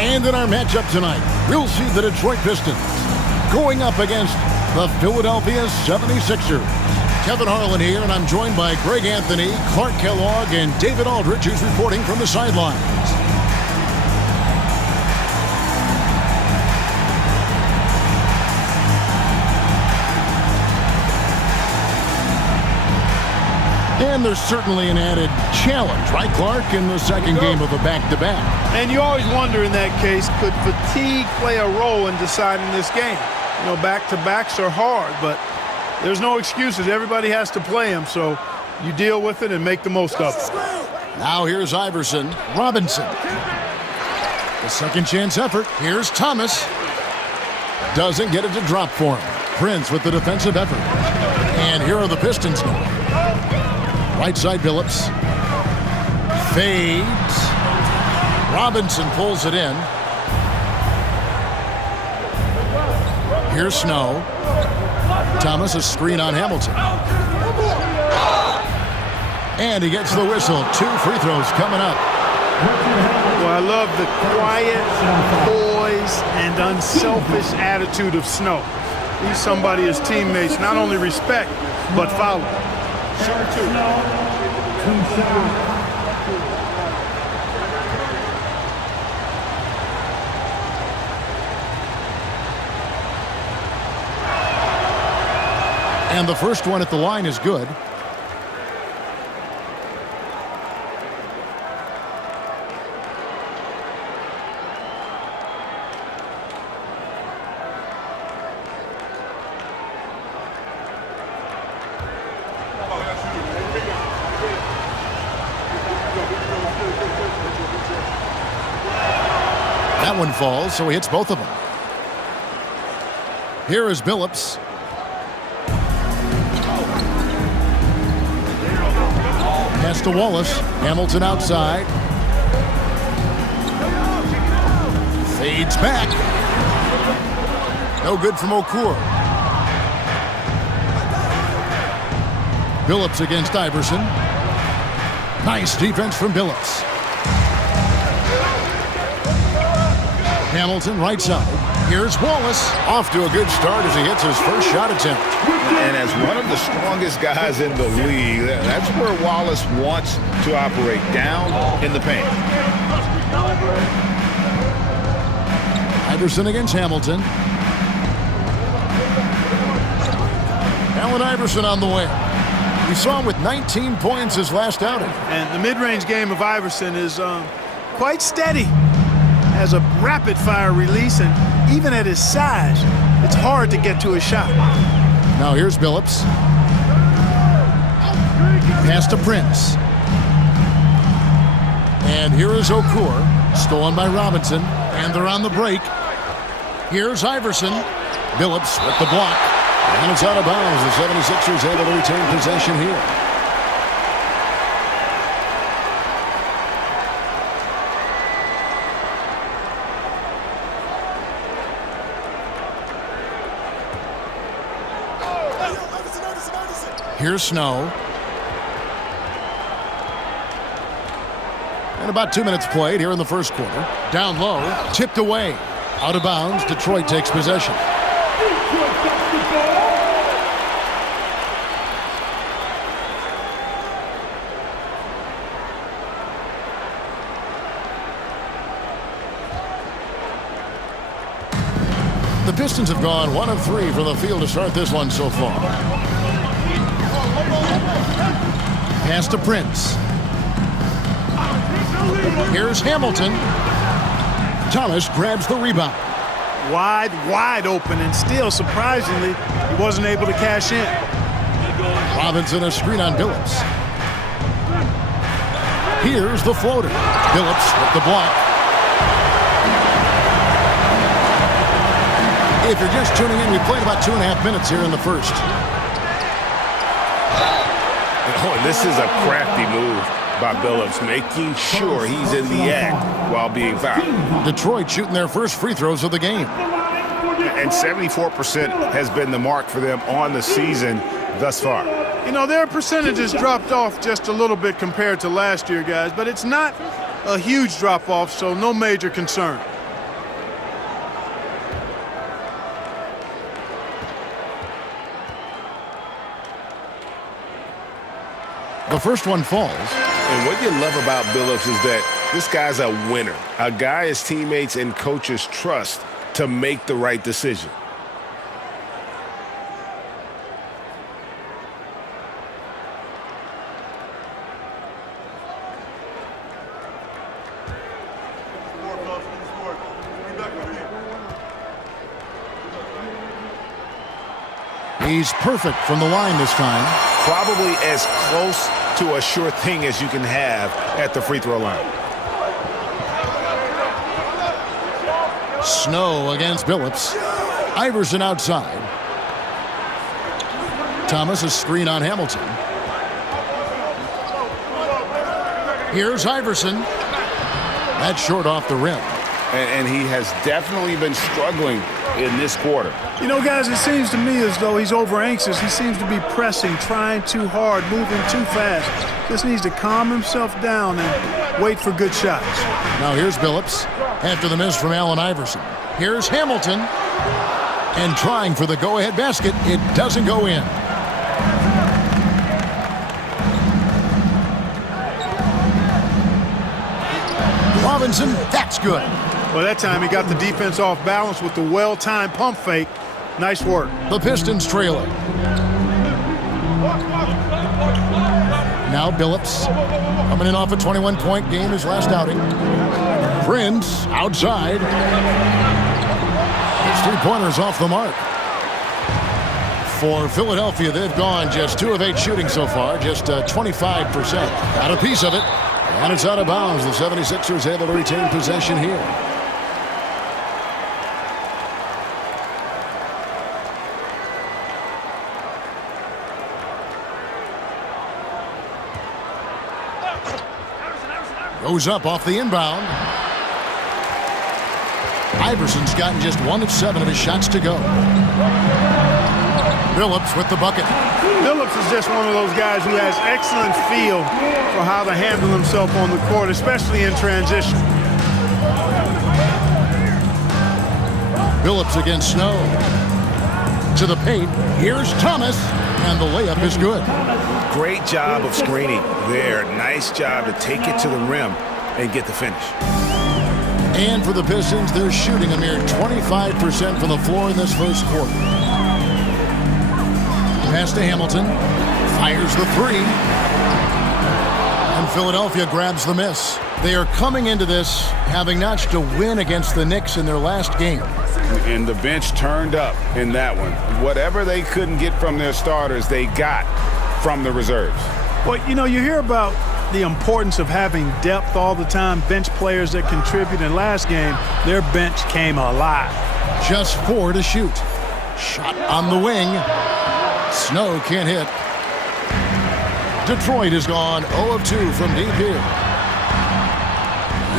And in our matchup tonight, we'll see the Detroit Pistons going up against the Philadelphia 76ers. Kevin Harlan here, and I'm joined by Greg Anthony, Clark Kellogg, and David Aldridge, who's reporting from the sidelines. And there's certainly an added challenge, right, Clark, in the second game of a back-to-back. And you always wonder in that case, could fatigue play a role in deciding this game? You know, back-to-backs are hard, but there's no excuses. Everybody has to play them, so you deal with it and make the most of it. Now here's Iverson. Robinson. The second chance effort. Here's Thomas. Doesn't get it to drop for him. Prince with the defensive effort. And here are the Pistons now. Right side, Billups. Fades. Robinson pulls it in. Here's Snow. Thomas, a screen on Hamilton. And he gets the whistle. 2 free throws coming up. Well, I love the quiet, poise, and unselfish attitude of Snow. He's somebody his teammates not only respect, but follow. And the first one at the line is good. That one falls, so he hits both of them. Here is Billups. Pass to Wallace. Hamilton outside. Fades back. No good from Okur. Billups against Iverson. Nice defense from Billups. Hamilton right side. Here's Wallace. Off to a good start as he hits his first shot attempt. And as one of the strongest guys in the league, that's where Wallace wants to operate, down in the paint. Iverson against Hamilton. Allen Iverson on the way. We saw him with 19 points his last outing. And the mid-range game of Iverson is quite steady. Has a rapid-fire release, and even at his size, it's hard to get to his shot. Now here's Billups. Pass to Prince. And here is Okur. Stolen by Robinson. And they're on the break. Here's Iverson. Billups with the block. And it's out of bounds. The 76ers able to retain possession here. Here's Snow. And about 2 minutes played here in the first quarter. Down low, tipped away. Out of bounds, Detroit takes possession. The Pistons have gone 1 of 3 from the field to start this one so far. Pass to Prince. Here's Hamilton. Thomas grabs the rebound. Wide open, and still, surprisingly, he wasn't able to cash in. Robinson a screen on Billups. Here's the floater. Billups with the block. If you're just tuning in, we played about 2.5 minutes here in the first. Oh, and this is a crafty move by Billups, making sure he's in the act while being fouled. Detroit shooting their first free throws of the game. And 74% has been the mark for them on the season thus far. You know, their percentages dropped off just a little bit compared to last year, guys, but it's not a huge drop-off, so no major concern. first one falls. And what you love about Billups is that this guy's a winner, a guy his teammates and coaches trust to make the right decision. He's perfect from the line this time. Probably as close to a sure thing as you can have at the free throw line. Snow against Billups. Iverson outside. Thomas a screen on Hamilton. Here's Iverson. That's short off the rim. And he has definitely been struggling in this quarter. You know, guys, it seems to me as though he's over anxious. He seems to be pressing, trying too hard, moving too fast. Just needs to calm himself down and wait for good shots. Now here's Billups after the miss from Allen Iverson. Here's Hamilton. And trying for the go-ahead basket. It doesn't go in. Robinson, that's good. Well, that time he got the defense off balance with the well-timed pump fake. Nice work. The Pistons trailing. Now Billups coming in off a 21-point game his last outing. Prince outside. His three-pointers off the mark. For Philadelphia, they've gone just 2 of 8 shooting so far, just 25%. Got a piece of it. And it's out of bounds. The 76ers able to retain possession here. Goes up off the inbound. Iverson's gotten just 1 of 7 of his shots to go. Billups with the bucket. Billups is just one of those guys who has excellent feel for how to handle himself on the court, especially in transition. Billups against Snow. To the paint. Here's Thomas. And the layup is good. Great job of screening there. Nice job to take it to the rim and get the finish. And for the Pistons, they're shooting a mere 25% from the floor in this first quarter. Pass to Hamilton. Fires the three. And Philadelphia grabs the miss. They are coming into this having notched a win against the Knicks in their last game. And the bench turned up in that one. Whatever they couldn't get from their starters, they got from the reserves. Well, you know, you hear about the importance of having depth all the time, bench players that contribute. In last game, their bench came alive. Just 4 to shoot. Shot on the wing. Snow can't hit. Detroit is gone 0 of 2 from deep here.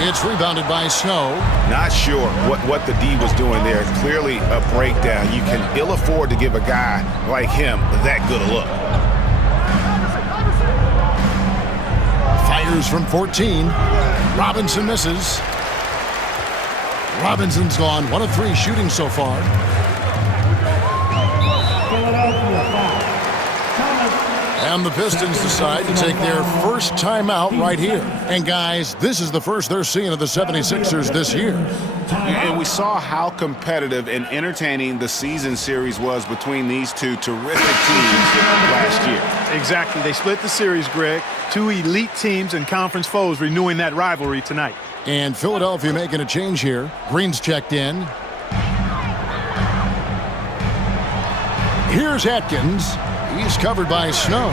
It's rebounded by Snow. Not sure what the D was doing there. Clearly a breakdown. You can ill afford to give a guy like him that good a look. Fires from 14. Robinson misses. Robinson's gone 1 of 3 shooting so far. And the Pistons decide to take their first timeout right here. And guys, this is the first they're seeing of the 76ers this year. And we saw how competitive and entertaining the season series was between these two terrific teams last year. Exactly. They split the series, Greg. 2 elite teams and conference foes renewing that rivalry tonight. And Philadelphia making a change here. Green's checked in. Here's Atkins. He's covered by Snow.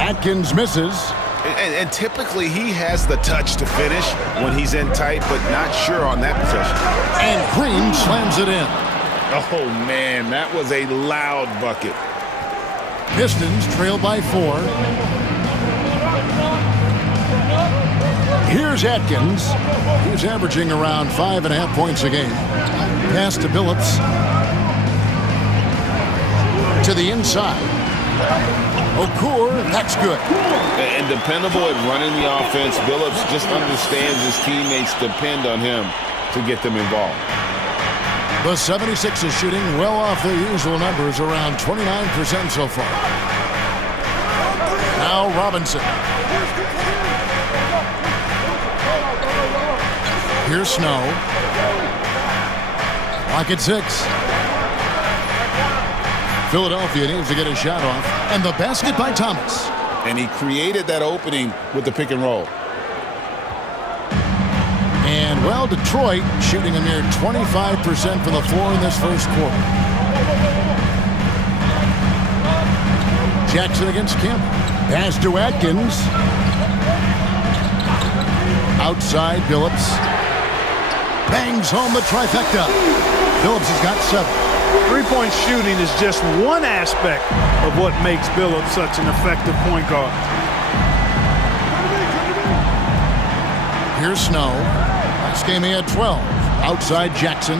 Atkins misses. And typically he has the touch to finish when he's in tight, but not sure on that possession. And Green slams it in. Oh, man, that was a loud bucket. Pistons trail by 4. Here's Atkins. He's averaging around 5.5 points a game. Pass to Billups. To the inside. Okur, that's good. And dependable at running the offense. Billups just understands his teammates depend on him to get them involved. The 76ers shooting well off their usual numbers, around 29% so far. Now Robinson. Here's Snow. Lock at 6. Philadelphia needs to get a shot off. And the basket by Thomas. And he created that opening with the pick and roll. And, well, Detroit shooting a mere 25% from the floor in this first quarter. Jackson against Campbell. Pass to Atkins. Outside, Billups. Bangs home the trifecta. Billups has got 7. Three-point shooting is just one aspect of what makes Billups such an effective point guard. Here's Snow. Last game he had 12. Outside Jackson.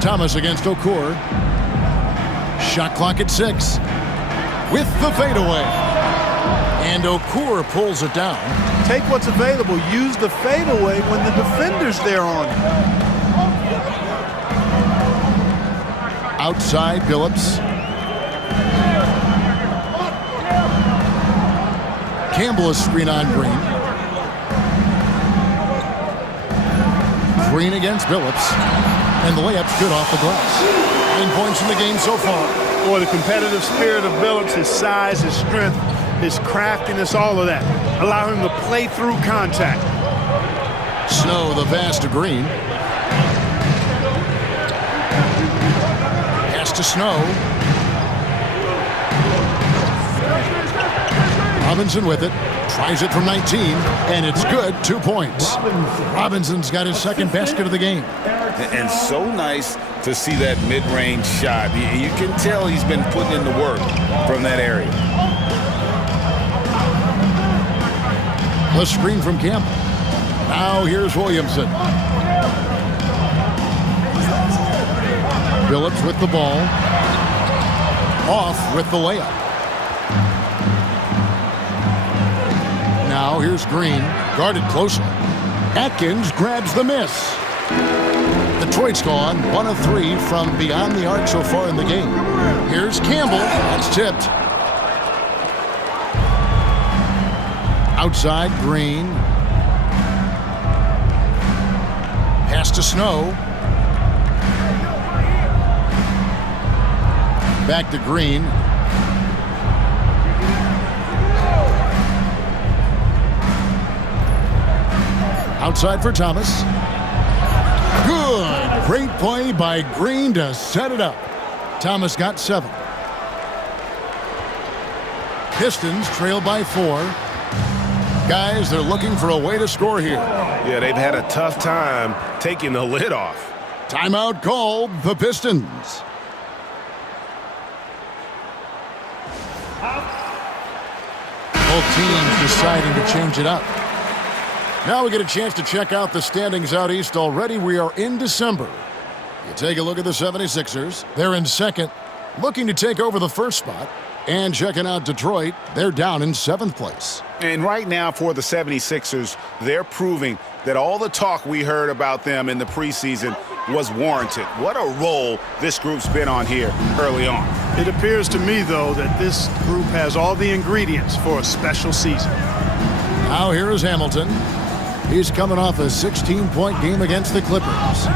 Thomas against Okur. Shot clock at 6. With the fadeaway. And Okur pulls it down. Take what's available. Use the fadeaway when the defender's there on you. Outside Billups. Campbell is screen on Green. Green against Billups. And the layup's good off the glass. 9 points in the game so far. Boy, the competitive spirit of Billups, his size, his strength, his craftiness, all of that. Allow him to play through contact. Snow, the pass to Green. Pass to Snow. Robinson with it. Tries it from 19, and it's good. 2 points. Robinson's got his second basket of the game. And so nice to see that mid-range shot. You can tell he's been putting in the work from that area. The screen from Campbell. Now here's Williamson. Billups with the ball. Off with the layup. Now here's Green. Guarded closely. Atkins grabs the miss. Detroit's gone 1 of 3 from beyond the arc so far in the game. Here's Campbell. That's tipped. Outside, Green. Pass to Snow. Back to Green. Outside for Thomas. Good. Great play by Green to set it up. Thomas got 7. Pistons trail by 4. Guys, they're looking for a way to score here. Yeah, they've had a tough time taking the lid off. Timeout called, the Pistons. Both teams deciding to change it up. Now we get a chance to check out the standings out east already. We are in December. You take a look at the 76ers. They're in second, looking to take over the first spot. And checking out Detroit, they're down in 7th place. And right now for the 76ers, they're proving that all the talk we heard about them in the preseason was warranted. What a role this group's been on here early on. It appears to me, though, that this group has all the ingredients for a special season. Now here is Hamilton. He's coming off a 16-point game against the Clippers.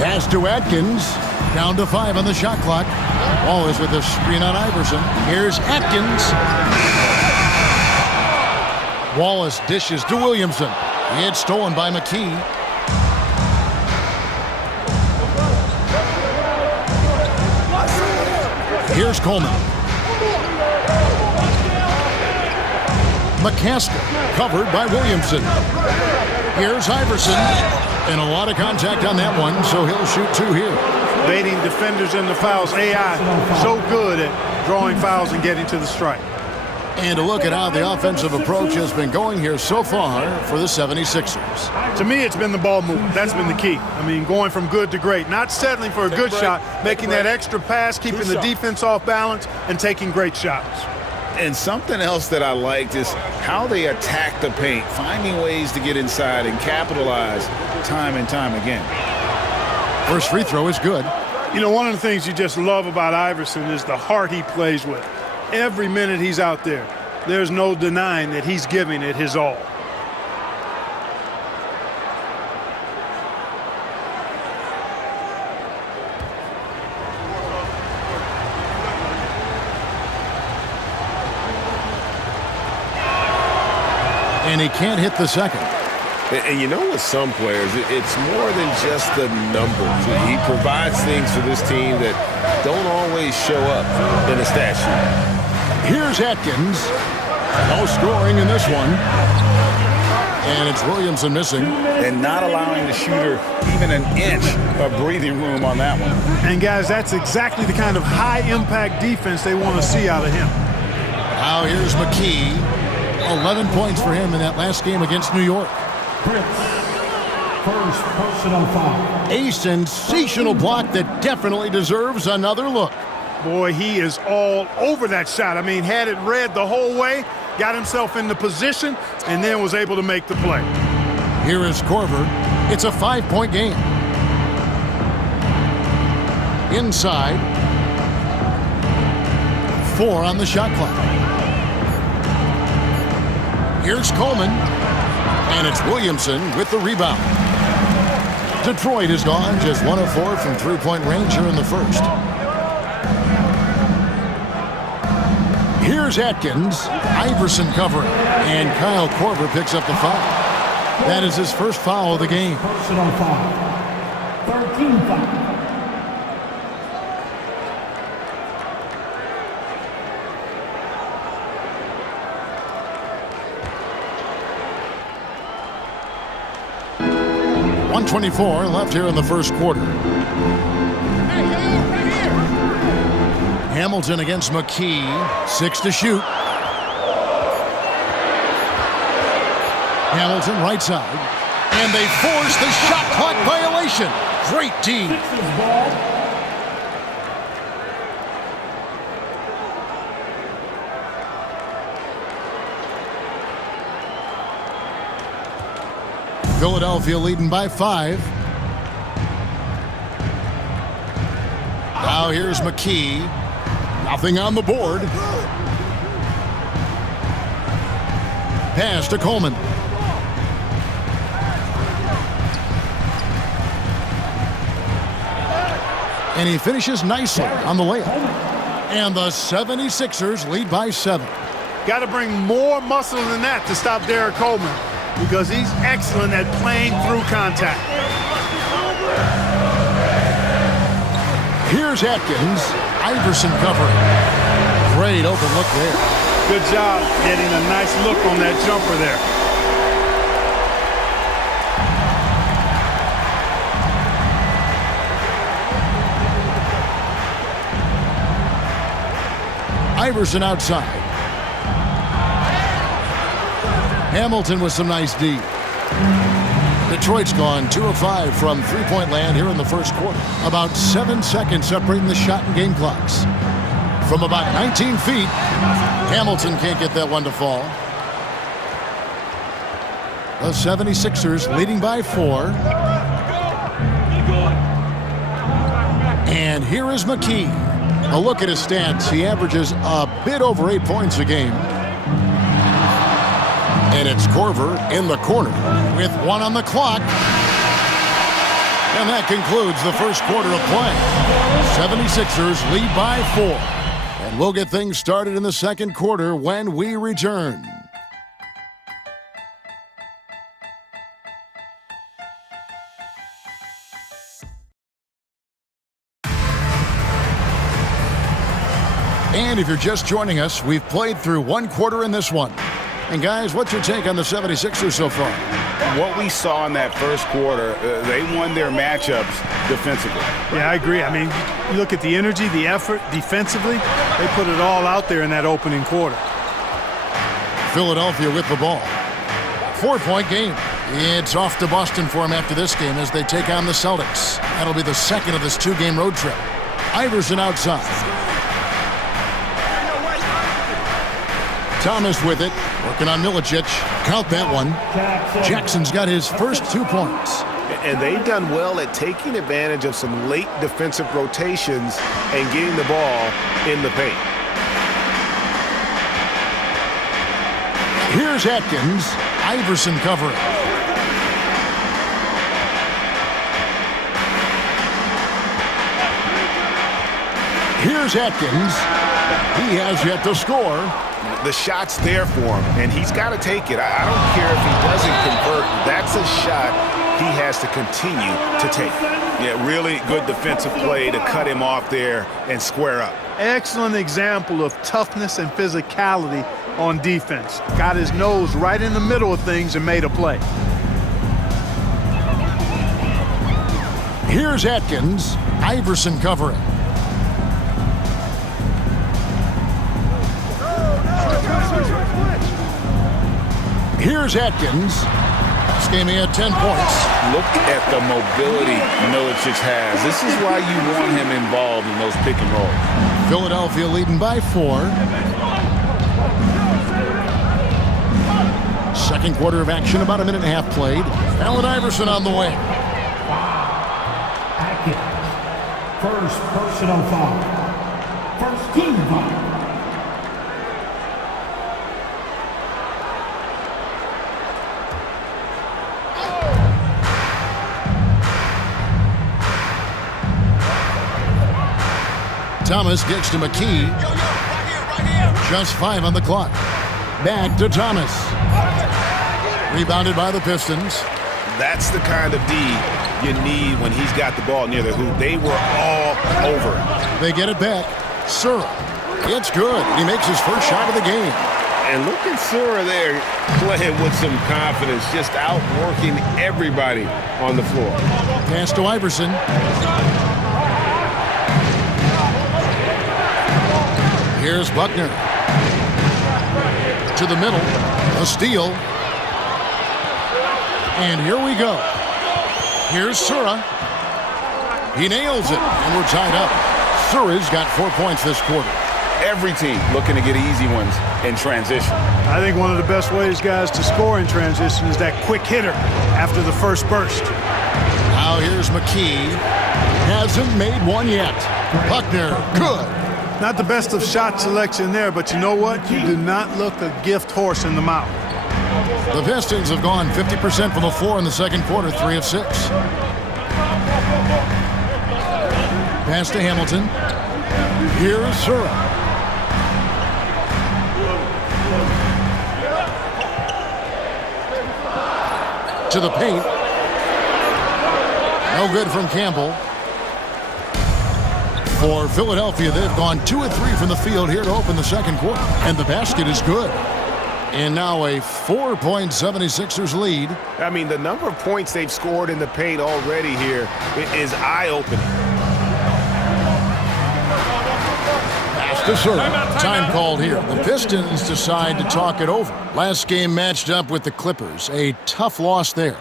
Pass to Atkins. Down to 5 on the shot clock. Wallace with the screen on Iverson. Here's Atkins. Wallace dishes to Williamson. It's stolen by McKee. Here's Coleman. McCaskill covered by Williamson. Here's Iverson. And a lot of contact on that one, so he'll shoot 2 here. Baiting defenders into fouls. AI so good at drawing fouls and getting to the strike. And a look at how the offensive approach has been going here so far for the 76ers. To me, it's been the ball movement. That's been the key. I mean, going from good to great. Not settling for a good shot, making that extra pass, keeping the defense off balance, and taking great shots. And something else that I liked is how they attack the paint, finding ways to get inside and capitalize time and time again. First free throw is good. You know, one of the things you just love about Iverson is the heart he plays with. Every minute he's out there, there's no denying that he's giving it his all. And he can't hit the second. And you know, with some players, it's more than just the numbers. He provides things for this team that don't always show up in a stat sheet. Here's Atkins. No scoring in this one. And it's Williamson missing. And not allowing the shooter even an inch of breathing room on that one. And, guys, that's exactly the kind of high-impact defense they want to see out of him. Now here's McKee. 11 points for him in that last game against New York. First personal foul. A sensational block that definitely deserves another look. Boy, he is all over that shot. I mean, had it read the whole way, got himself in the position, and then was able to make the play. Here is Korver. It's a 5-point game. Inside. 4 on the shot clock. Here's Coleman. And it's Williamson with the rebound. Detroit is gone just 1 of 4 from three-point range here in the first. Here's Atkins. Iverson covering. And Kyle Korver picks up the foul. That is his first foul of the game. Personal foul. 13 foul. .24 left here in the first quarter. Hamilton against McKee. 6 to shoot. Hamilton right side. And they force the shot clock violation. Great team. Philadelphia leading by 5. Now here's McKee. Nothing on the board. Pass to Coleman. And he finishes nicely on the layup. And the 76ers lead by 7. Got to bring more muscle than that to stop Derek Coleman, because he's excellent at playing through contact. Here's Atkins. Iverson covering. Great open look there. Good job getting a nice look on that jumper there. Iverson outside. Hamilton with some nice D. Detroit's gone 2 of 5 from three-point land here in the first quarter. About 7 seconds separating the shot and game clocks. From about 19 feet, Hamilton can't get that one to fall. The 76ers leading by 4. And here is McKee. A look at his stats. He averages a bit over 8 points a game. And it's Korver in the corner with 1 on the clock. And that concludes the first quarter of play. 76ers lead by 4. And we'll get things started in the second quarter when we return. And if you're just joining us, we've played through 1 quarter in this one. And guys, what's your take on the 76ers so far? What we saw in that first quarter, they won their matchups defensively. Yeah, I agree. I mean, you look at the energy, the effort defensively, they put it all out there in that opening quarter. Philadelphia with the ball. 4-point game. It's off to Boston for them after this game as they take on the Celtics. That'll be the second of this 2-game road trip. Iverson outside. Thomas with it, working on Milicic. Count that one. Jackson's got his first 2 points. And they've done well at taking advantage of some late defensive rotations and getting the ball in the paint. Here's Atkins. Iverson covering. Here's Atkins. He has yet to score. The shot's there for him, and he's got to take it. I don't care if he doesn't convert. That's a shot he has to continue to take. Yeah, really good defensive play to cut him off there and square up. Excellent example of toughness and physicality on defense. Got his nose right in the middle of things and made a play. Here's Atkins. Iverson covering. Here's Atkins. This game he had 10 points. Look at the mobility Milicic has. This is why you want him involved in those pick and rolls. Philadelphia leading by 4. Second quarter of action, about a minute and a half played. Allen Iverson on the way. Atkins. First personal foul. First team foul. Thomas gets to McKee. Just 5 on the clock. Back to Thomas. Rebounded by the Pistons. That's the kind of D you need when he's got the ball near the hoop. They were all over it. They get it back. Sura. It's good. He makes his first shot of the game. And look at Sura there playing with some confidence, just outworking everybody on the floor. Pass to Iverson. Here's Buckner. To the middle. A steal. And here we go. Here's Sura. He nails it, and we're tied up. Sura's got 4 points this quarter. Every team looking to get easy ones in transition. I think one of the best ways, guys, to score in transition is that quick hitter after the first burst. Now here's McKee. Hasn't made one yet. Buckner, good. Not the best of shot selection there, but you know what? You do not look a gift horse in the mouth. The Pistons have gone 50% from the floor in the second quarter, 3 of 6. Pass to Hamilton. Here's Sura. To the paint. No good from Campbell. For Philadelphia, they've gone 2 of 3 from the field here to open the second quarter. And the basket is good. And now a 4-point 76ers lead. I mean, the number of points they've scored in the paint already here is eye-opening. Pass to Sura. Time called here. The Pistons decide to talk it over. Last game matched up with the Clippers. A tough loss there.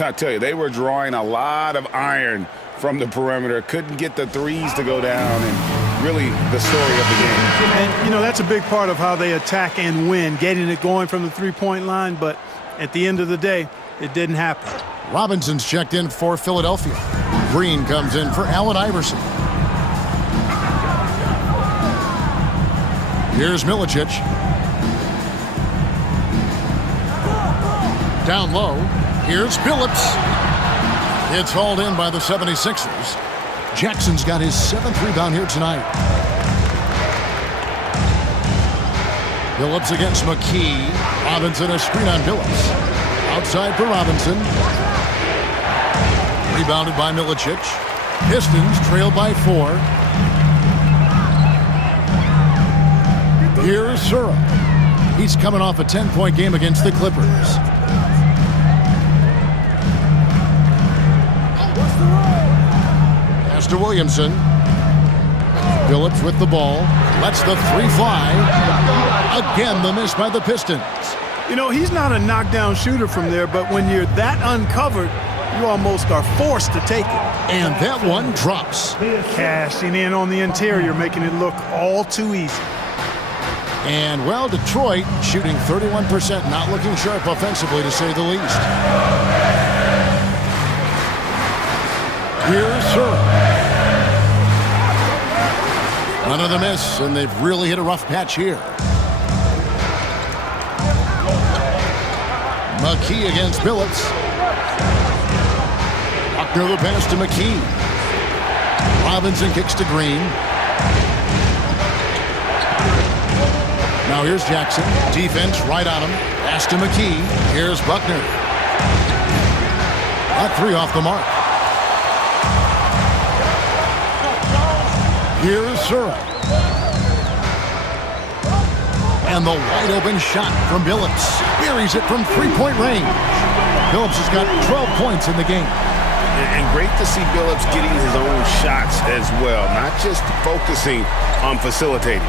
I tell you, they were drawing a lot of iron from the perimeter. Couldn't get the threes to go down, and really the story of the game. And, you know, that's a big part of how they attack and win, getting it going from the three-point line, but at the end of the day, it didn't happen. Robinson's checked in for Philadelphia. Green comes in for Allen Iverson. Here's Milicic. Down low. Here's Phillips. It's hauled in by the 76ers. Jackson's got his 7th rebound here tonight. Phillips against McKee. Robinson a screen on Phillips. Outside for Robinson. Rebounded by Milicic. Pistons trail by 4. Here's Sura. He's coming off a 10-point game against the Clippers. Pass to Williamson. Phillips with the ball. Lets the 3 fly. Again, the miss by the Pistons. You know, he's not a knockdown shooter from there, but when you're that uncovered, you almost are forced to take it. And that one drops. Cashing in on the interior, making it look all too easy. And, well, Detroit shooting 31%, not looking sharp offensively, to say the least. Here's Surra. Another miss, and they've really hit a rough patch here. McKee against Billups. Buckner the pass to McKee. Robinson kicks to Green. Now here's Jackson. Defense right on him. Pass to McKee. Here's Buckner. That three off the mark. Here's Surra. And the wide open shot from Billups. Buries it from three-point range. Billups has got 12 points in the game. And great to see Billups getting his own shots as well, not just focusing on facilitating.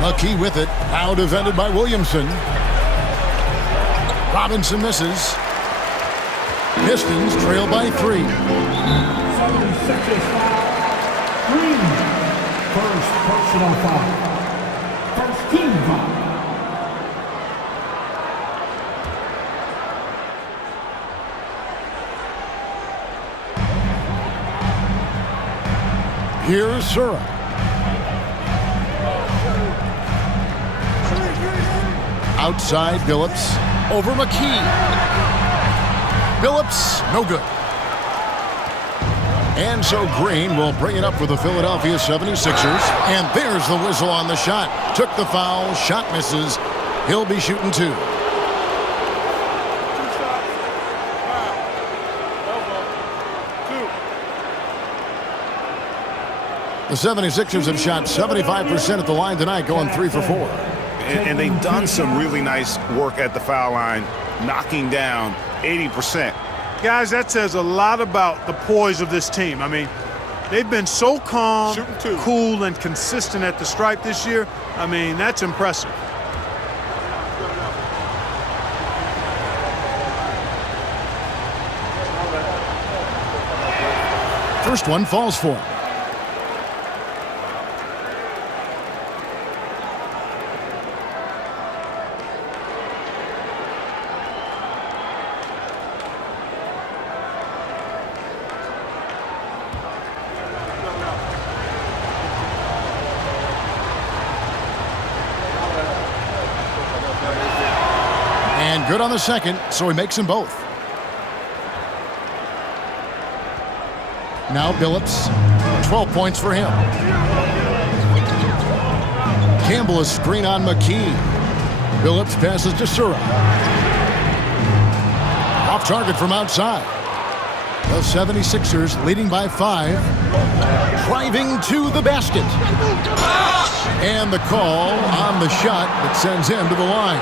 McKee with it. Now defended by Williamson. Robinson misses. Pistons trail by 3. 76ers foul. Green. First personal foul. First team foul. Here's Surra. Outside Billups. Over McKee. Billups, no good. And so Green will bring it up for the Philadelphia 76ers. And there's the whistle on the shot. Took the foul, shot misses. He'll be shooting 2. The 76ers have shot 75% at the line tonight, going 3 for 4. And they've done some really nice work at the foul line, knocking down 80%. Guys, that says a lot about the poise of this team. I mean, they've been so calm, cool, and consistent at the stripe this year. I mean, that's impressive. First one falls for him. And good on the second, so he makes them both. Now Billups, 12 points for him. Campbell is screen on McKee. Billups passes to Surra. Off target from outside. The 76ers leading by 5. Driving to the basket. And the call on the shot that sends him to the line.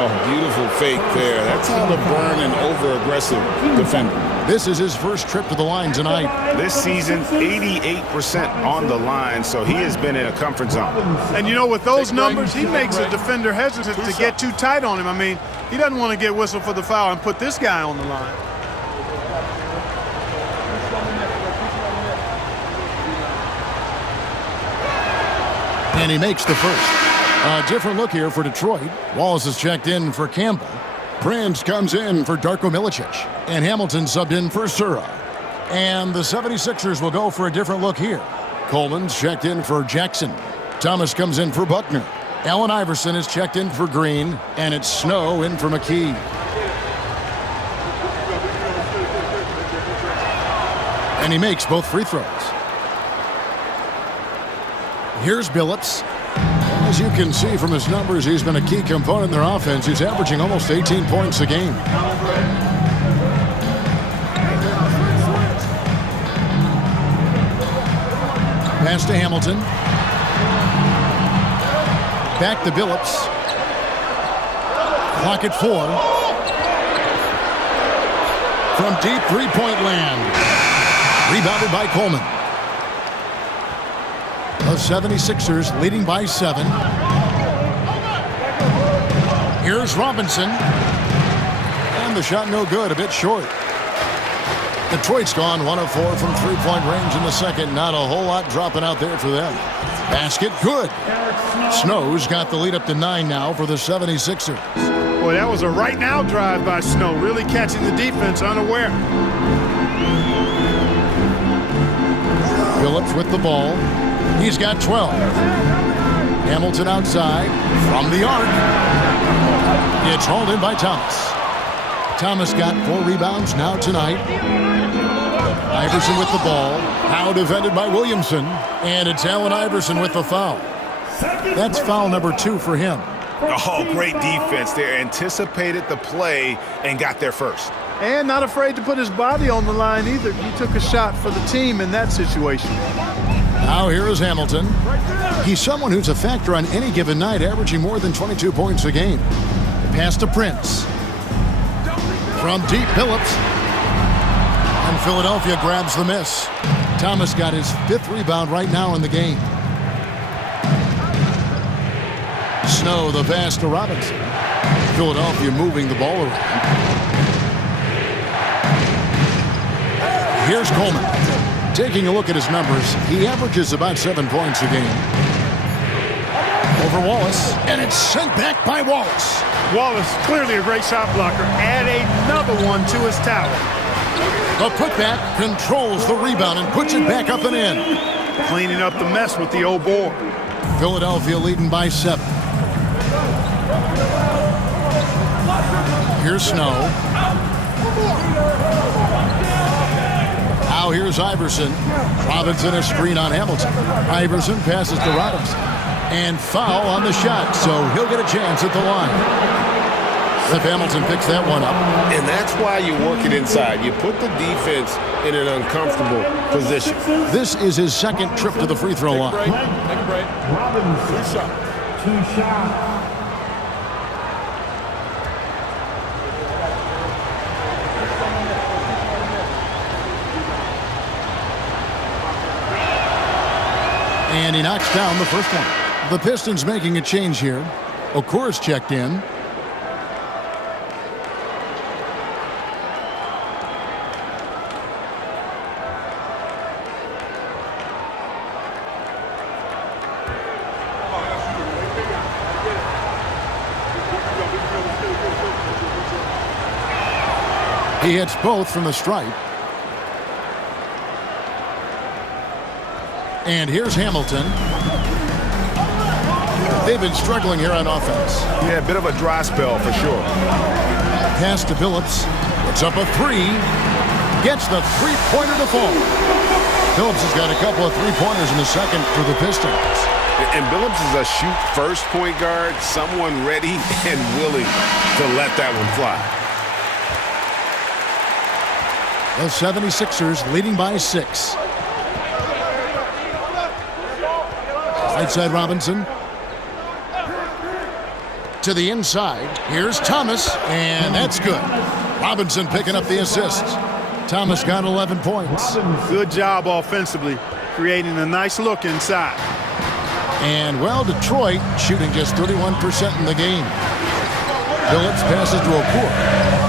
Oh, beautiful fake there. That's how to burn an over-aggressive defender. This is his first trip to the line tonight. This season, 88% on the line, so he has been in a comfort zone. And you know, with those numbers, he makes a defender hesitant to get too tight on him. I mean, he doesn't want to get whistled for the foul and put this guy on the line. And he makes the first. A different look here for Detroit. Wallace is checked in for Campbell. Prince comes in for Darko Milicic. And Hamilton subbed in for Surra. And the 76ers will go for a different look here. Coleman's checked in for Jackson. Thomas comes in for Buckner. Allen Iverson is checked in for Green. And it's Snow in for McKee. And he makes both free throws. Here's Billups. As you can see from his numbers, he's been a key component in their offense. He's averaging almost 18 points a game. Pass to Hamilton. Back to Billups. Clock at 4. From deep three-point land. Rebounded by Coleman. The 76ers leading by 7. Here's Robinson. And the shot no good, a bit short. Detroit's gone 1 of 4 from three-point range in the second. Not a whole lot dropping out there for them. Basket good. Snow's got the lead up to 9 now for the 76ers. Boy, that was a right now drive by Snow, really catching the defense unaware. Phillips with the ball. He's got 12. Hamilton outside from the arc. It's hauled in by Thomas. Thomas got 4 rebounds now tonight. Iverson with the ball. Now defended by Williamson. And it's Allen Iverson with the foul. That's foul number 2 for him. Oh, great defense there. Anticipated the play and got there first. And not afraid to put his body on the line either. He took a shot for the team in that situation. Now here is Hamilton. He's someone who's a factor on any given night, averaging more than 22 points a game. Pass to Prince. From deep, Phillips. And Philadelphia grabs the miss. Thomas got his 5th rebound right now in the game. Snow the pass to Robinson. Philadelphia moving the ball around. Here's Coleman. Taking a look at his numbers, he averages about 7 points a game. Over Wallace, and it's sent back by Wallace. Wallace, clearly a great shot blocker. Add another one to his tower. The putback controls the rebound and puts it back up and in. Cleaning up the mess with the old board. Philadelphia leading by 7. Here's Snow. Now here's Iverson. Robinson a screen on Hamilton. Iverson passes to Robinson. And foul on the shot, so he'll get a chance at the line. If Hamilton picks that one up. And that's why you work it inside. You put the defense in an uncomfortable position. This is his 2nd trip to the free throw line. Take a break. Robinson. 2 shots. And he knocks down the first one. The Pistons making a change here. Okur's checked in. He hits both from the stripe. And here's Hamilton. They've been struggling here on offense. Yeah, a bit of a dry spell for sure. Pass to Phillips. Puts up a 3. Gets the 3-pointer to fall. Phillips has got a couple of 3-pointers in the second for the Pistons. And Phillips is a shoot-first point guard, someone ready and willing to let that one fly. The 76ers leading by 6. Right side Robinson. To the inside. Here's Thomas, and that's good. Robinson picking up the assist. Thomas got 11 points. Good job offensively, creating a nice look inside. And, well, Detroit shooting just 31% in the game. Phillips passes to Okur.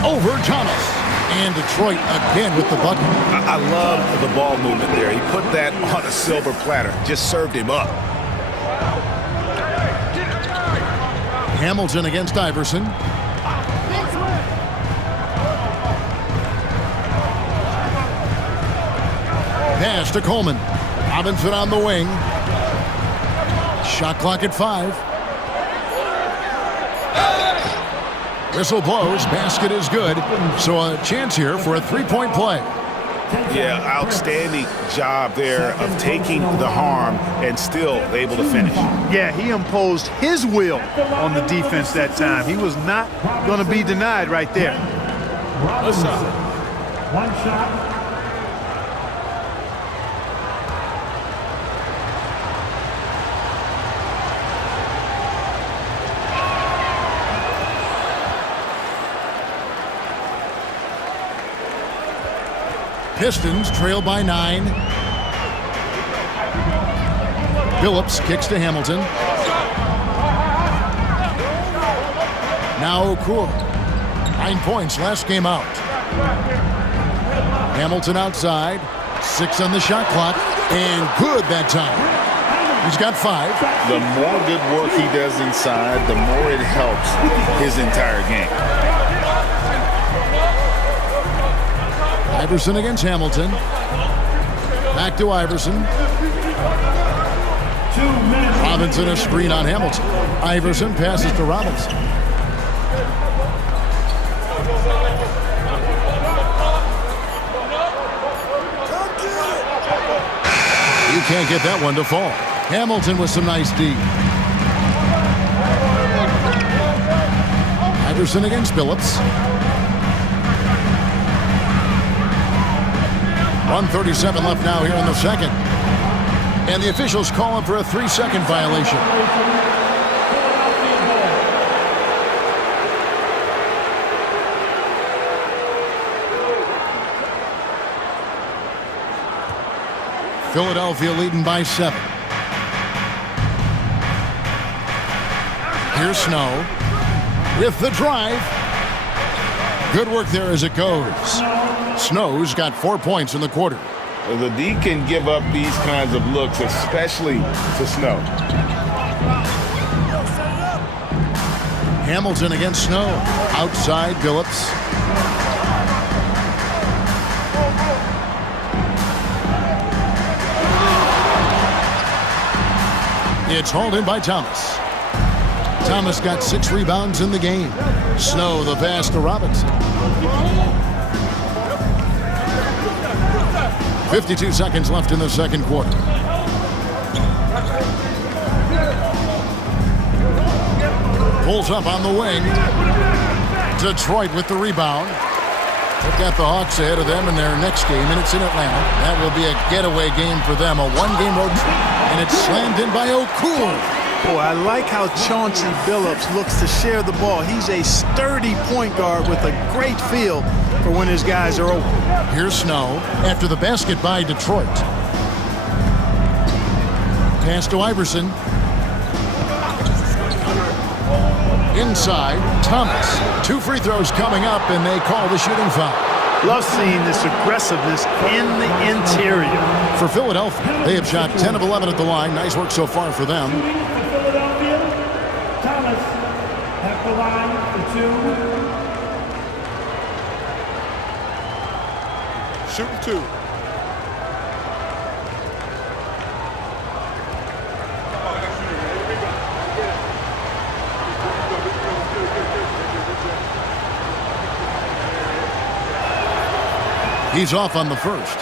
Over Thomas. And Detroit again with the bucket. I love the ball movement there. He put that on a silver platter. Just served him up. Hamilton against Iverson. Pass to Coleman. Robinson on the wing. Shot clock at 5. Whistle blows. Basket is good. So a chance here for a 3-point play. Yeah, outstanding job there of taking the harm and still able to finish. Yeah, he imposed his will on the defense that time. He was not going to be denied right there. Robinson. 1 shot. Pistons trail by 9. Phillips kicks to Hamilton. Now Okur. 9 points last game out. Hamilton outside. 6 on the shot clock. And good that time. He's got 5. The more good work he does inside, the more it helps his entire game. Iverson against Hamilton. Back to Iverson. 2 minutes. Robinson a screen on Hamilton. Iverson passes to Robinson. You can't get that one to fall. Hamilton with some nice D. Iverson against Billups. 1:37 left now here in the second. And the officials call him for a 3-second violation. Philadelphia leading by 7. Here's Snow with the drive. Good work there as it goes. Snow's got 4 points in the quarter. The D can give up these kinds of looks, especially to Snow. Hamilton against Snow. Outside Billups. It's hauled in by Thomas. Thomas got 6 rebounds in the game. Snow the pass to Robinson. 52 seconds left in the second quarter. Pulls up on the wing. Detroit with the rebound. They've got the Hawks ahead of them in their next game, and it's in Atlanta. That will be a getaway game for them, a one-game road trip. And it's slammed in by O'Cool. Boy, I like how Chauncey Billups looks to share the ball. He's a sturdy point guard with a great feel for when his guys are open. Here's Snow after the basket by Detroit. Pass to Iverson. Inside, Thomas. 2 free throws coming up, and they call the shooting foul. Love seeing this aggressiveness in the interior. For Philadelphia, they have shot 10 of 11 at the line. Nice work so far for them. Philadelphia, Thomas at the line for 2. Shooting 2. He's off on the first.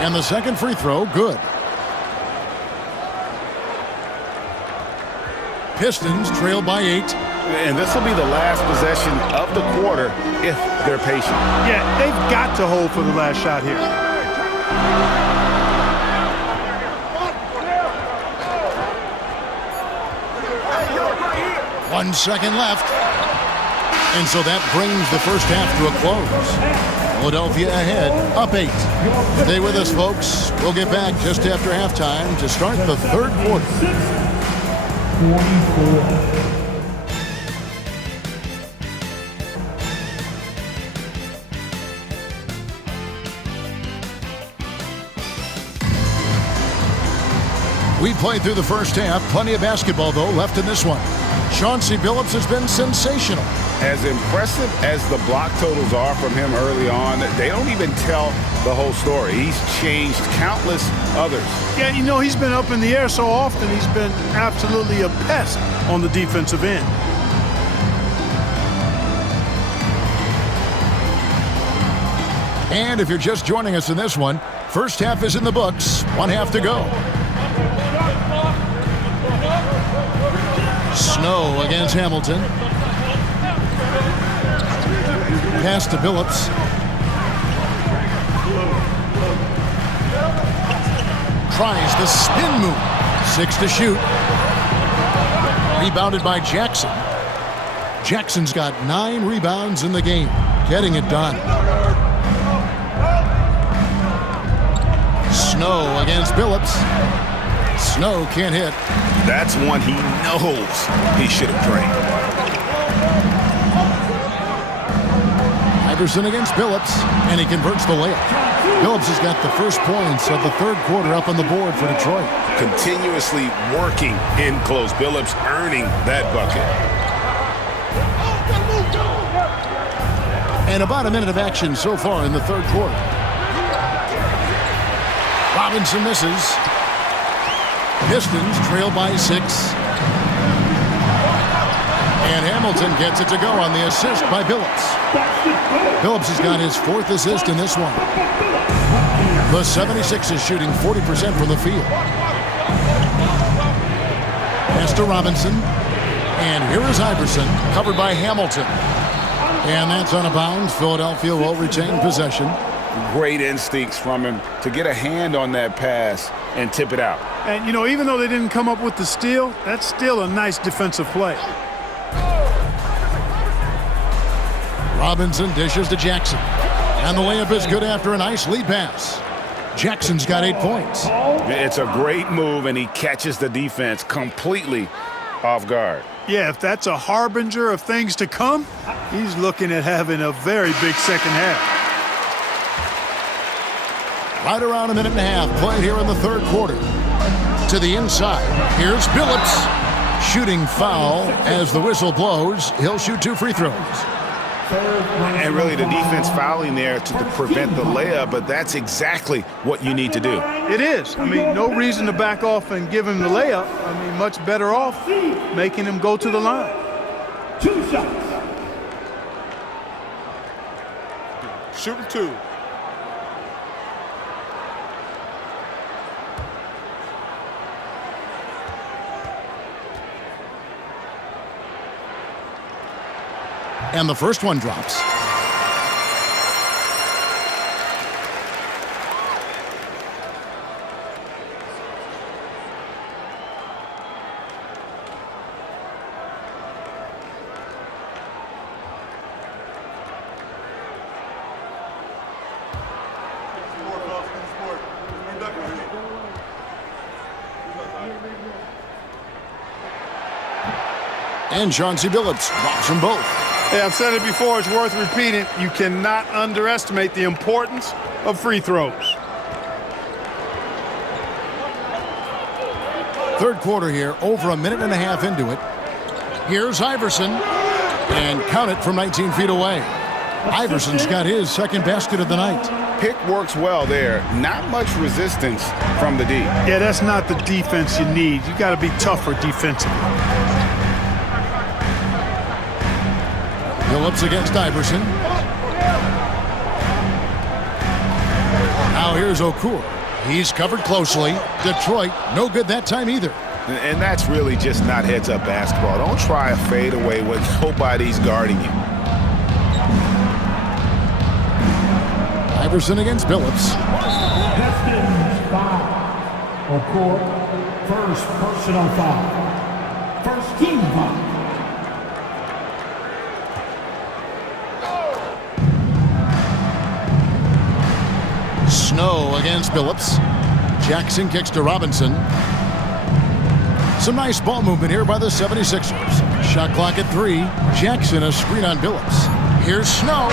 And the second free throw, good. Pistons trail by 8. And this will be the last possession of the quarter if they're patient. Yeah, they've got to hold for the last shot here. 1 second left. And so that brings the first half to a close. Philadelphia ahead, up 8. Stay with us, folks. We'll get back just after halftime to start the third quarter. 44. We played through the first half. Plenty of basketball, though, left in this one. Chauncey Billups has been sensational. As impressive as the block totals are from him early on, they don't even tell the whole story. He's changed countless others. Yeah, you know, he's been up in the air so often, he's been absolutely a pest on the defensive end. And if you're just joining us in this one, first half is in the books. 1 half to go. Snow against Hamilton. Pass to Billups. Tries the spin move. 6 to shoot. Rebounded by Jackson. Jackson's got 9 rebounds in the game. Getting it done. Snow against Billups. Snow can't hit. That's one he knows he should have drained. Iverson against Billups, and he converts the layup. Billups has got the first points of the third quarter up on the board for Detroit. Continuously working in close. Billups earning that bucket. And about a minute of action so far in the third quarter. Robinson misses. Pistons trail by 6. And Hamilton gets it to go on the assist by Billups. Billups has got his 4th assist in this one. The 76ers shooting 40% from the field. Pass to Robinson. And here is Iverson, covered by Hamilton. And that's out of bounds. Philadelphia will retain possession. Great instincts from him to get a hand on that pass and tip it out. And, you know, even though they didn't come up with the steal, that's still a nice defensive play. Robinson dishes to Jackson. And the layup is good after a nice lead pass. Jackson's got 8 points. It's a great move, and he catches the defense completely off guard. Yeah, if that's a harbinger of things to come, he's looking at having a very big second half. Right around a minute and a half played here in the third quarter. To the inside. Here's Billups. Shooting foul as the whistle blows. He'll shoot 2 free throws. And really the defense fouling there to prevent the layup, but that's exactly what you need to do. It is. I mean, no reason to back off and give him the layup. I mean, much better off making him go to the line. 2 shots. Shooting 2. And the first one drops. And Chauncey Billups drops them both. Hey, I've said it before, it's worth repeating. You cannot underestimate the importance of free throws. Third quarter here, over a minute and a half into it. Here's Iverson. And count it from 19 feet away. Iverson's got his second basket of the night. Pick works well there. Not much resistance from the D. Yeah, that's not the defense you need. You got to be tougher defensively. Billups against Iverson. Now here's Okur. He's covered closely. Detroit, no good that time either. And that's really just not heads-up basketball. Don't try a fadeaway when nobody's guarding you. Iverson against Billups. Pistons foul. Okur, first personal foul. First team foul. Snow against Billups. Jackson kicks to Robinson. Some nice ball movement here by the 76ers. Shot clock at 3. Jackson a screen on Billups. Here's Snow.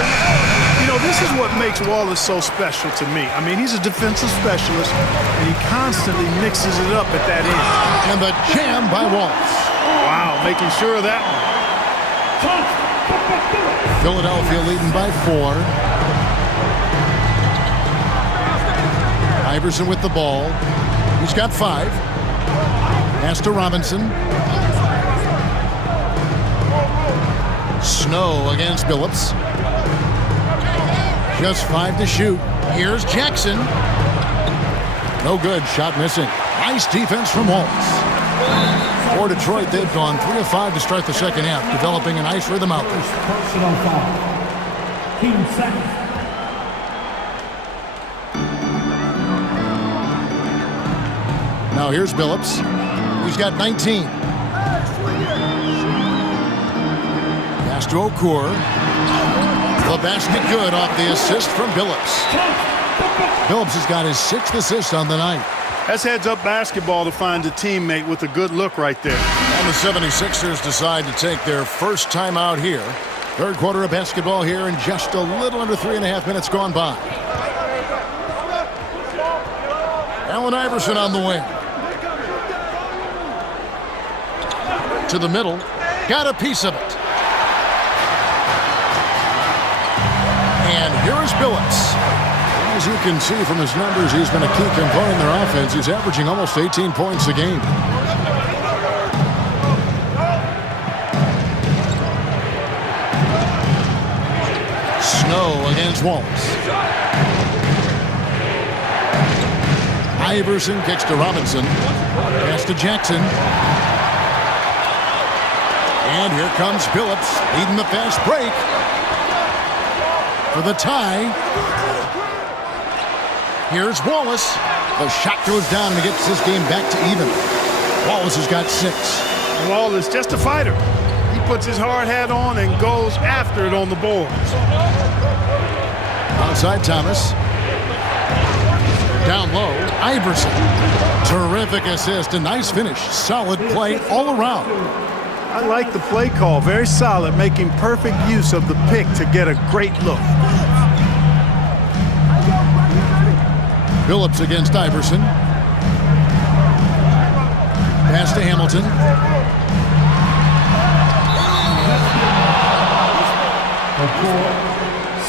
You know, this is what makes Wallace so special to me. I mean, he's a defensive specialist, and he constantly mixes it up at that end. And the jam by Wallace. Wow, making sure of that one. Philadelphia leading by 4. Iverson with the ball. He's got 5. Pass to Robinson. Snow against Billups. Just 5 to shoot. Here's Jackson. No good. Shot missing. Nice defense from Wallace. For Detroit, they've gone 3 of 5 to start the second half, developing a nice rhythm out there. Personal foul. Team second. Now here's Billups. He's got 19. Pass to Okur. The basket good off the assist from Billups. Phillips has got his 6th assist on the night. That's heads-up basketball to find a teammate with a good look right there. And the 76ers decide to take their first time out here. Third quarter of basketball here in just a little under 3.5 minutes gone by. Allen Iverson on the wing. To the middle. Got a piece of it. And here is Billups. As you can see from his numbers, he's been a key component in their offense. He's averaging almost 18 points a game. Snow against Wallace. Iverson kicks to Robinson. Pass to Jackson. And here comes Billups leading the fast break for the tie. Here's Wallace. The shot goes down and he gets this game back to even. Wallace has got 6. Wallace, just a fighter. He puts his hard hat on and goes after it on the boards. Outside Thomas. Down low, Iverson. Terrific assist, a nice finish. Solid play all around. I like the play call. Very solid, making perfect use of the pick to get a great look. Billups against Iverson. Pass to Hamilton.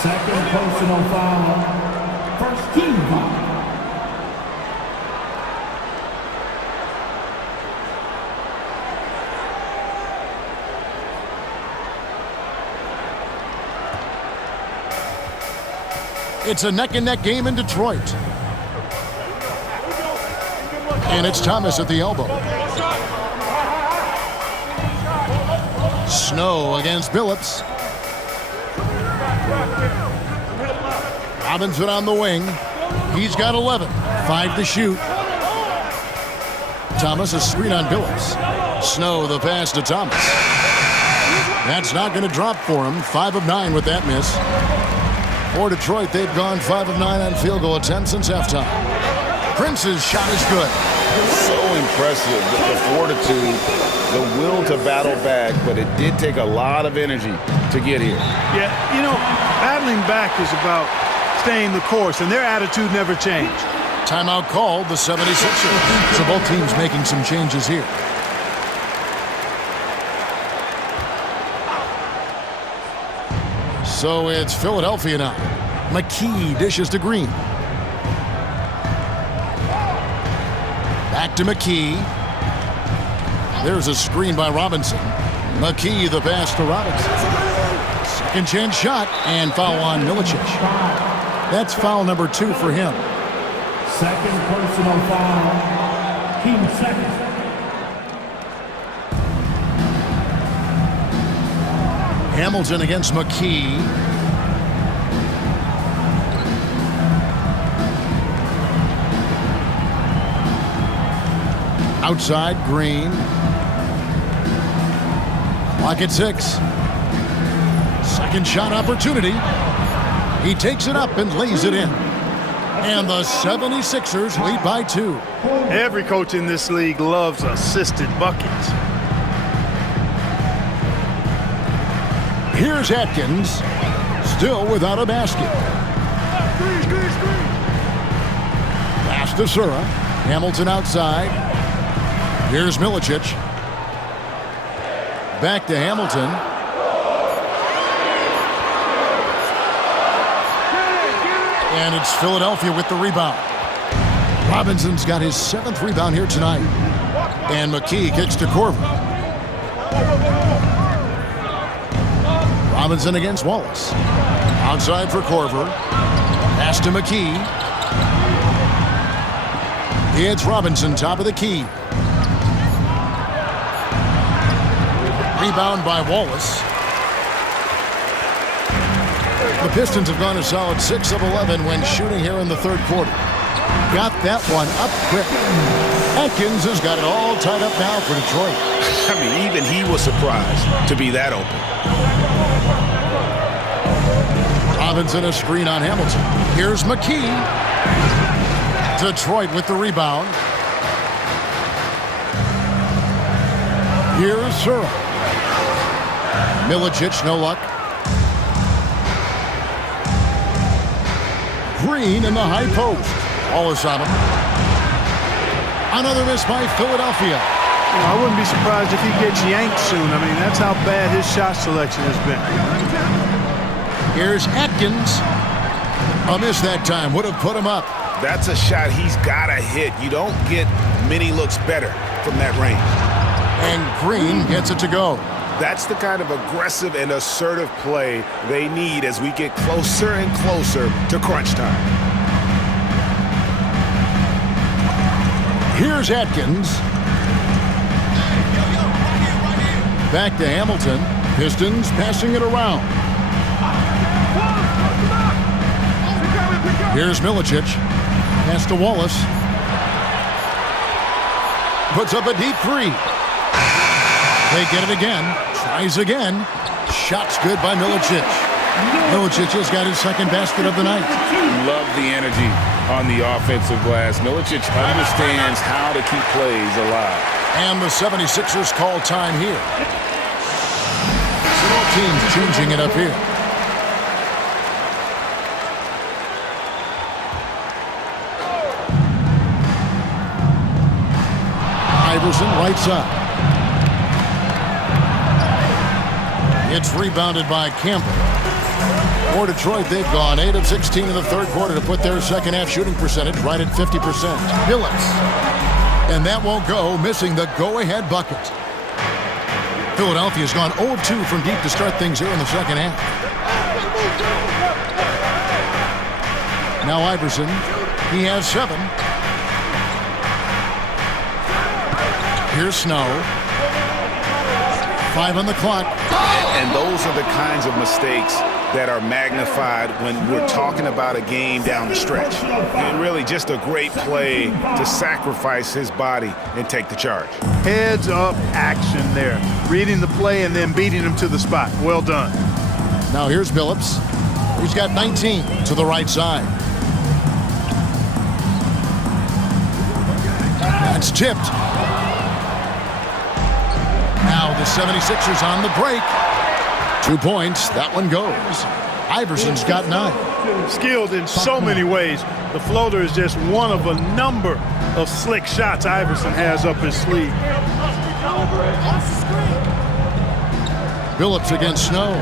Second personal foul. First team foul. It's a neck-and-neck game in Detroit. And it's Thomas at the elbow. Snow against Billups. Robinson on the wing. He's got 11. 5 to shoot. Thomas a screen on Billups. Snow the pass to Thomas. That's not going to drop for him. 5 of 9 with that miss. For Detroit, they've gone 5 of 9 on field goal attempts since halftime. Prince's shot is good. So impressive, the fortitude, the will to battle back, but it did take a lot of energy to get here. Yeah, you know, battling back is about staying the course, and their attitude never changed. Timeout called, the 76ers. So both teams making some changes here. So it's Philadelphia now. McKee dishes to Green. Back to McKee. There's a screen by Robinson. McKee the pass to Robinson. Second chance shot and foul on Milicic. That's foul number 2 for him. Second personal foul. Team second. Hamilton against McKee. Outside, Green. Clock at 6. Second shot opportunity. He takes it up and lays it in. And the 76ers lead by 2. Every coach in this league loves assisted buckets. Here's Atkins, still without a basket. Pass to Sura. Hamilton outside. Here's Milicic. Back to Hamilton. And it's Philadelphia with the rebound. Robinson's got his 7th rebound here tonight. And McKee kicks to Corver. Robinson against Wallace. Outside for Corver. Pass to McKee. It's Robinson, top of the key. Rebound by Wallace. The Pistons have gone a solid 6 of 11 when shooting here in the third quarter. Got that one up quick. Atkins has got it all tied up now for Detroit. I mean, even he was surprised to be that open. Robinson a screen on Hamilton. Here's McKee. Detroit with the rebound. Here's Searle. Milicic, no luck. Green in the high post. Wallace on him. Another miss by Philadelphia. I wouldn't be surprised if he gets yanked soon. I mean, that's how bad his shot selection has been. Here's Atkins. A miss that time. Would have put him up. That's a shot he's got to hit. You don't get many looks better from that range. And Green gets it to go. That's the kind of aggressive and assertive play they need as we get closer and closer to crunch time. Here's Atkins. Back to Hamilton. Pistons passing it around. Here's Milicic. Pass to Wallace. Puts up a deep three. They get it again. Tries again. Shot's good by Milicic. Milicic has got his second basket of the night. Love the energy on the offensive glass. Milicic understands how to keep plays alive. And the 76ers call time here. So both teams changing it up here. Iverson right side. It's rebounded by Campbell. For Detroit, they've gone 8 of 16 in the third quarter to put their second half shooting percentage right at 50%. Billups. And that won't go, missing the go-ahead bucket. Philadelphia's gone 0 of 2 from deep to start things here in the second half. Now Iverson. He has 7. Here's Snow. 5 on the clock. And those are the kinds of mistakes that are magnified when we're talking about a game down the stretch. And really just a great play to sacrifice his body and take the charge. Heads up action there. Reading the play and then beating him to the spot. Well done. Now here's Billups. He's got 19 to the right side. That's tipped. Now the 76ers on the break. 2 points. That one goes. Iverson's got 9. Skilled in so many ways. The floater is just one of a number of slick shots Iverson has up his sleeve. Billups against Snow.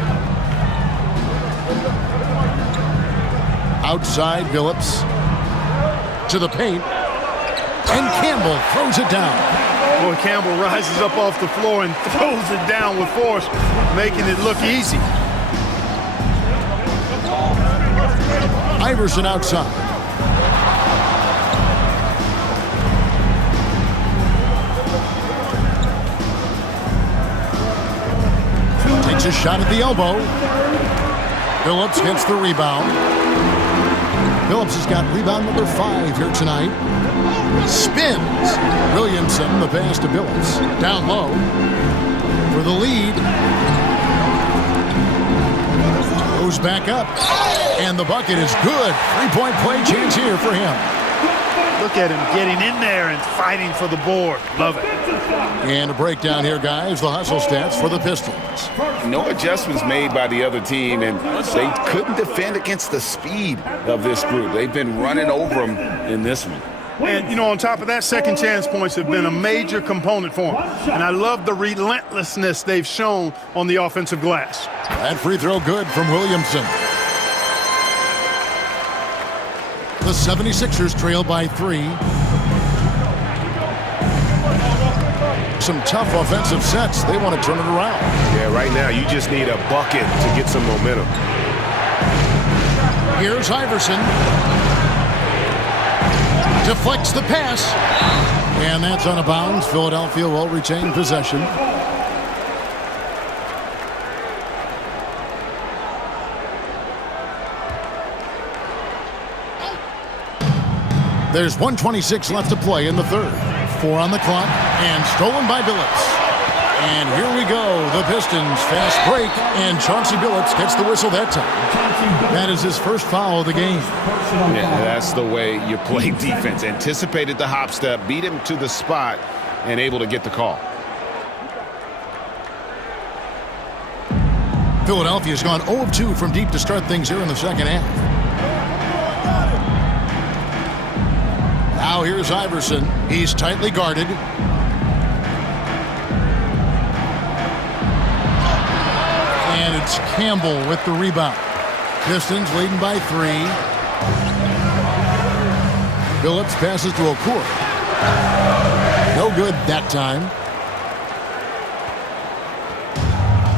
Outside Billups. To the paint. And Campbell throws it down. Boy, Campbell rises up off the floor and throws it down with force, making it look easy. Iverson outside. Takes a shot at the elbow. Billups gets the rebound. Billups has got rebound number 5 here tonight. Spins. Williamson, the pass to Billups. Down low for the lead. Goes back up. And the bucket is good. 3-point play chance here for him. Look at him getting in there and fighting for the board. Love it. And a breakdown here, guys. The hustle stats for the Pistons. No adjustments made by the other team, and they couldn't defend against the speed of this group. They've been running over them in this one. And, you know, on top of that, second chance points have been a major component for them. And I love the relentlessness they've shown on the offensive glass. That free throw good from Williamson. The 76ers trail by 3. Some tough offensive sets. They want to turn it around. Yeah, right now you just need a bucket to get some momentum. Here's Iverson. Deflects the pass. And that's out of bounds. Philadelphia will retain possession. There's 1:26 left to play in the third. 4 on the clock, and stolen by Billups. And here we go. The Pistons fast break, and Chauncey Billups gets the whistle that time. That is his first foul of the game. Yeah, that's the way you play defense. Anticipated the hop step, beat him to the spot, and able to get the call. Philadelphia's gone 0 of 2 from deep to start things here in the second half. Now here's Iverson. He's tightly guarded. And it's Campbell with the rebound. Pistons leading by 3. Billups passes to Okur. No good that time.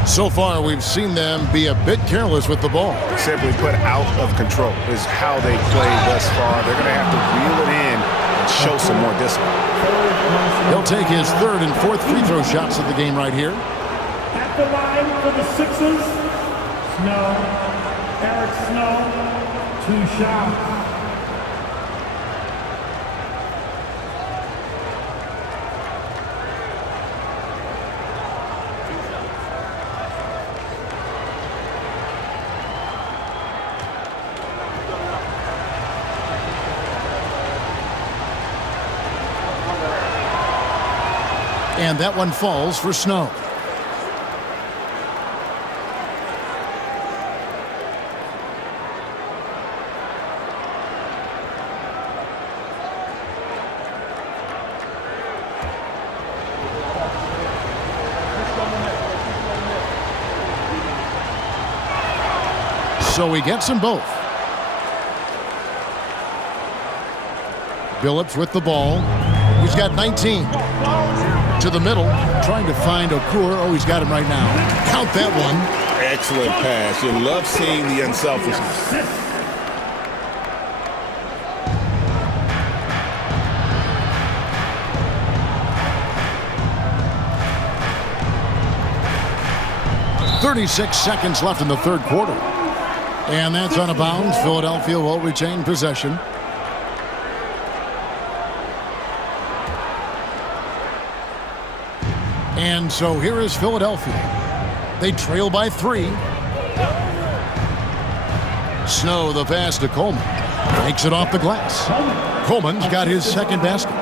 So far, we've seen them be a bit careless with the ball. Simply put, out of control is how they played thus far. They're going to have to reel it in and show some more discipline. He'll take his third and fourth free throw shots of the game right here. At the line for the Sixers, Snow, Eric Snow, 2 shots. And that one falls for Snow. So he gets them both. Billups with the ball. He's got 19. To the middle, trying to find Okur. Oh, he's got him right now. Count that one. Excellent pass. You love seeing the unselfishness. .36 left in the third quarter. And that's out of bounds. Philadelphia will retain possession. And so here is Philadelphia. They trail by 3. Snow, the pass to Coleman. Takes it off the glass. Coleman's got his second basket.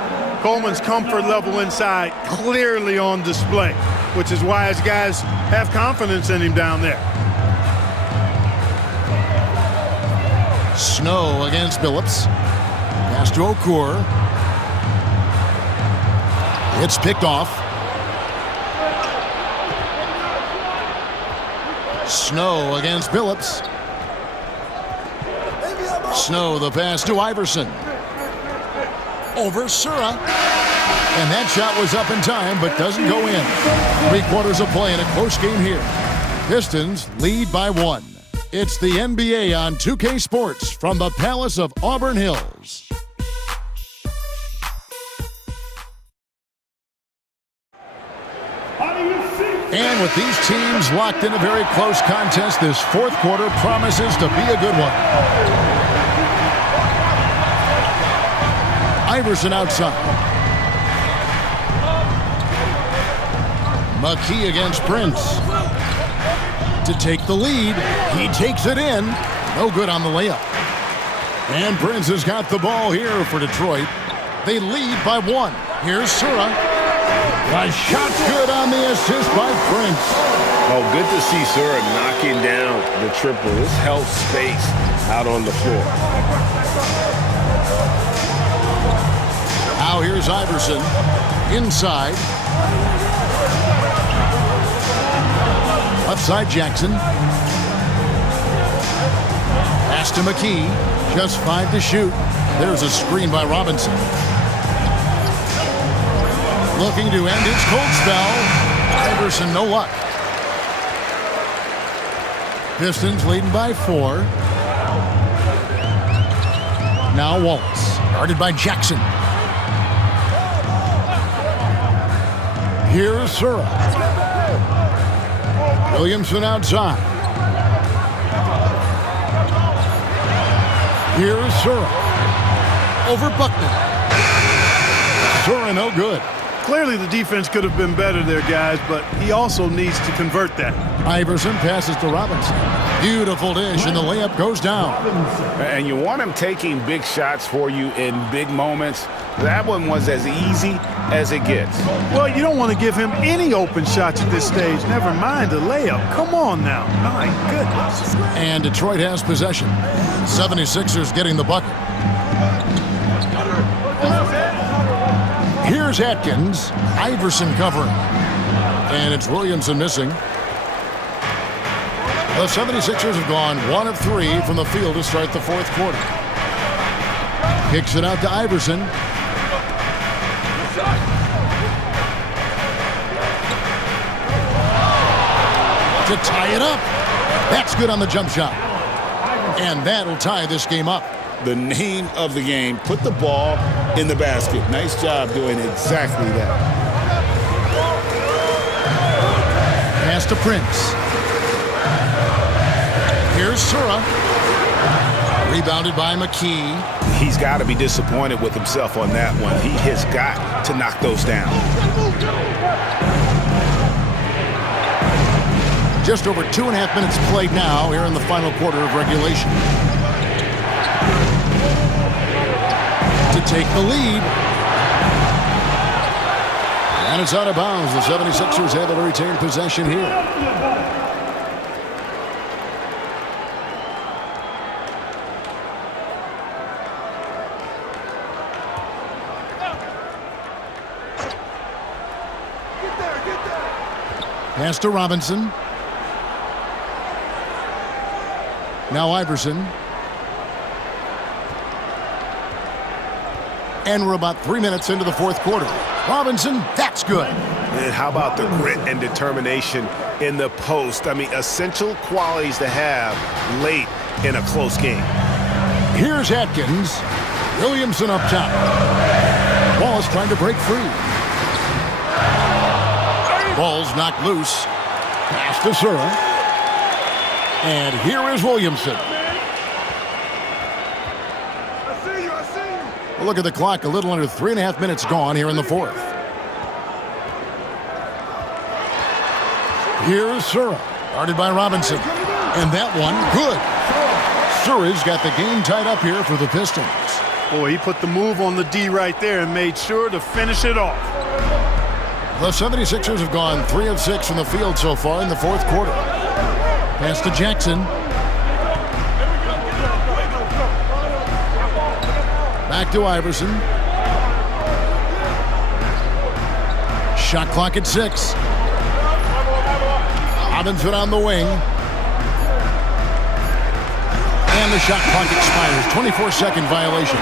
Coleman's comfort level inside clearly on display, which is why his guys have confidence in him down there. Snow against Billups. Pass to Okur. It's picked off. Snow against Billups. Snow, the pass to Iverson. Over Sura. And that shot was up in time, but doesn't go in. 3 quarters of play in a close game here. Pistons lead by 1. It's the NBA on 2K Sports from the Palace of Auburn Hills. And with these teams locked in a very close contest, this fourth quarter promises to be a good one. Iverson outside. McKee against Prince. To take the lead, he takes it in. No good on the layup. And Prince has got the ball here for Detroit. They lead by 1. Here's Sura. The shot's good on the assist by Prince. Oh, good to see Sura knocking down the triple. This helps space out on the floor. Now here's Iverson. Inside. Left side Jackson. Pass to McKee. Just 5 to shoot. There's a screen by Robinson. Looking to end his cold spell. Iverson, no luck. Pistons leading by 4. Now Wallace, guarded by Jackson. Here's Sura. Williamson outside. Here's Sura. Over Buckner. Sura no good. Clearly the defense could have been better there, guys, but he also needs to convert that. Iverson passes to Robinson. Beautiful dish, and the layup goes down. And you want him taking big shots for you in big moments. That one was as easy as it gets. Well, you don't want to give him any open shots at this stage. Never mind a layup. Come on now. My goodness. And Detroit has possession. 76ers getting the bucket. Here's Atkins. Iverson covering. And it's Williamson missing. The 76ers have gone 1 of 3 from the field to start the fourth quarter. Kicks it out to Iverson. To tie it up. That's good on the jump shot. And that'll tie this game up. The name of the game, put the ball in the basket. Nice job doing exactly that. Pass to Prince. Here's Sura. Rebounded by McKee. He's got to be disappointed with himself on that one. He has got to knock those down. Just over 2.5 minutes played now here in the final quarter of regulation. To take the lead. And it's out of bounds. The 76ers able to retain possession here. Pass to Robinson. Now Iverson. And we're about 3 minutes into the fourth quarter. Robinson, that's good. And how about the grit and determination in the post? I mean, essential qualities to have late in a close game. Here's Atkins. Williamson up top. Ball is trying to break free. Ball's knocked loose. Pass to Sura. And here is Williamson. Well, look at the clock. A little under 3.5 minutes gone here in the fourth. Here's Sura. Guarded by Robinson. And that one, good. Sura's got the game tied up here for the Pistons. Boy, he put the move on the D right there and made sure to finish it off. The 76ers have gone 3 of 6 from the field so far in the fourth quarter. Pass to Jackson. Back to Iverson. Shot clock at 6. Robinson on the wing. And the shot clock expires. 24-second violation.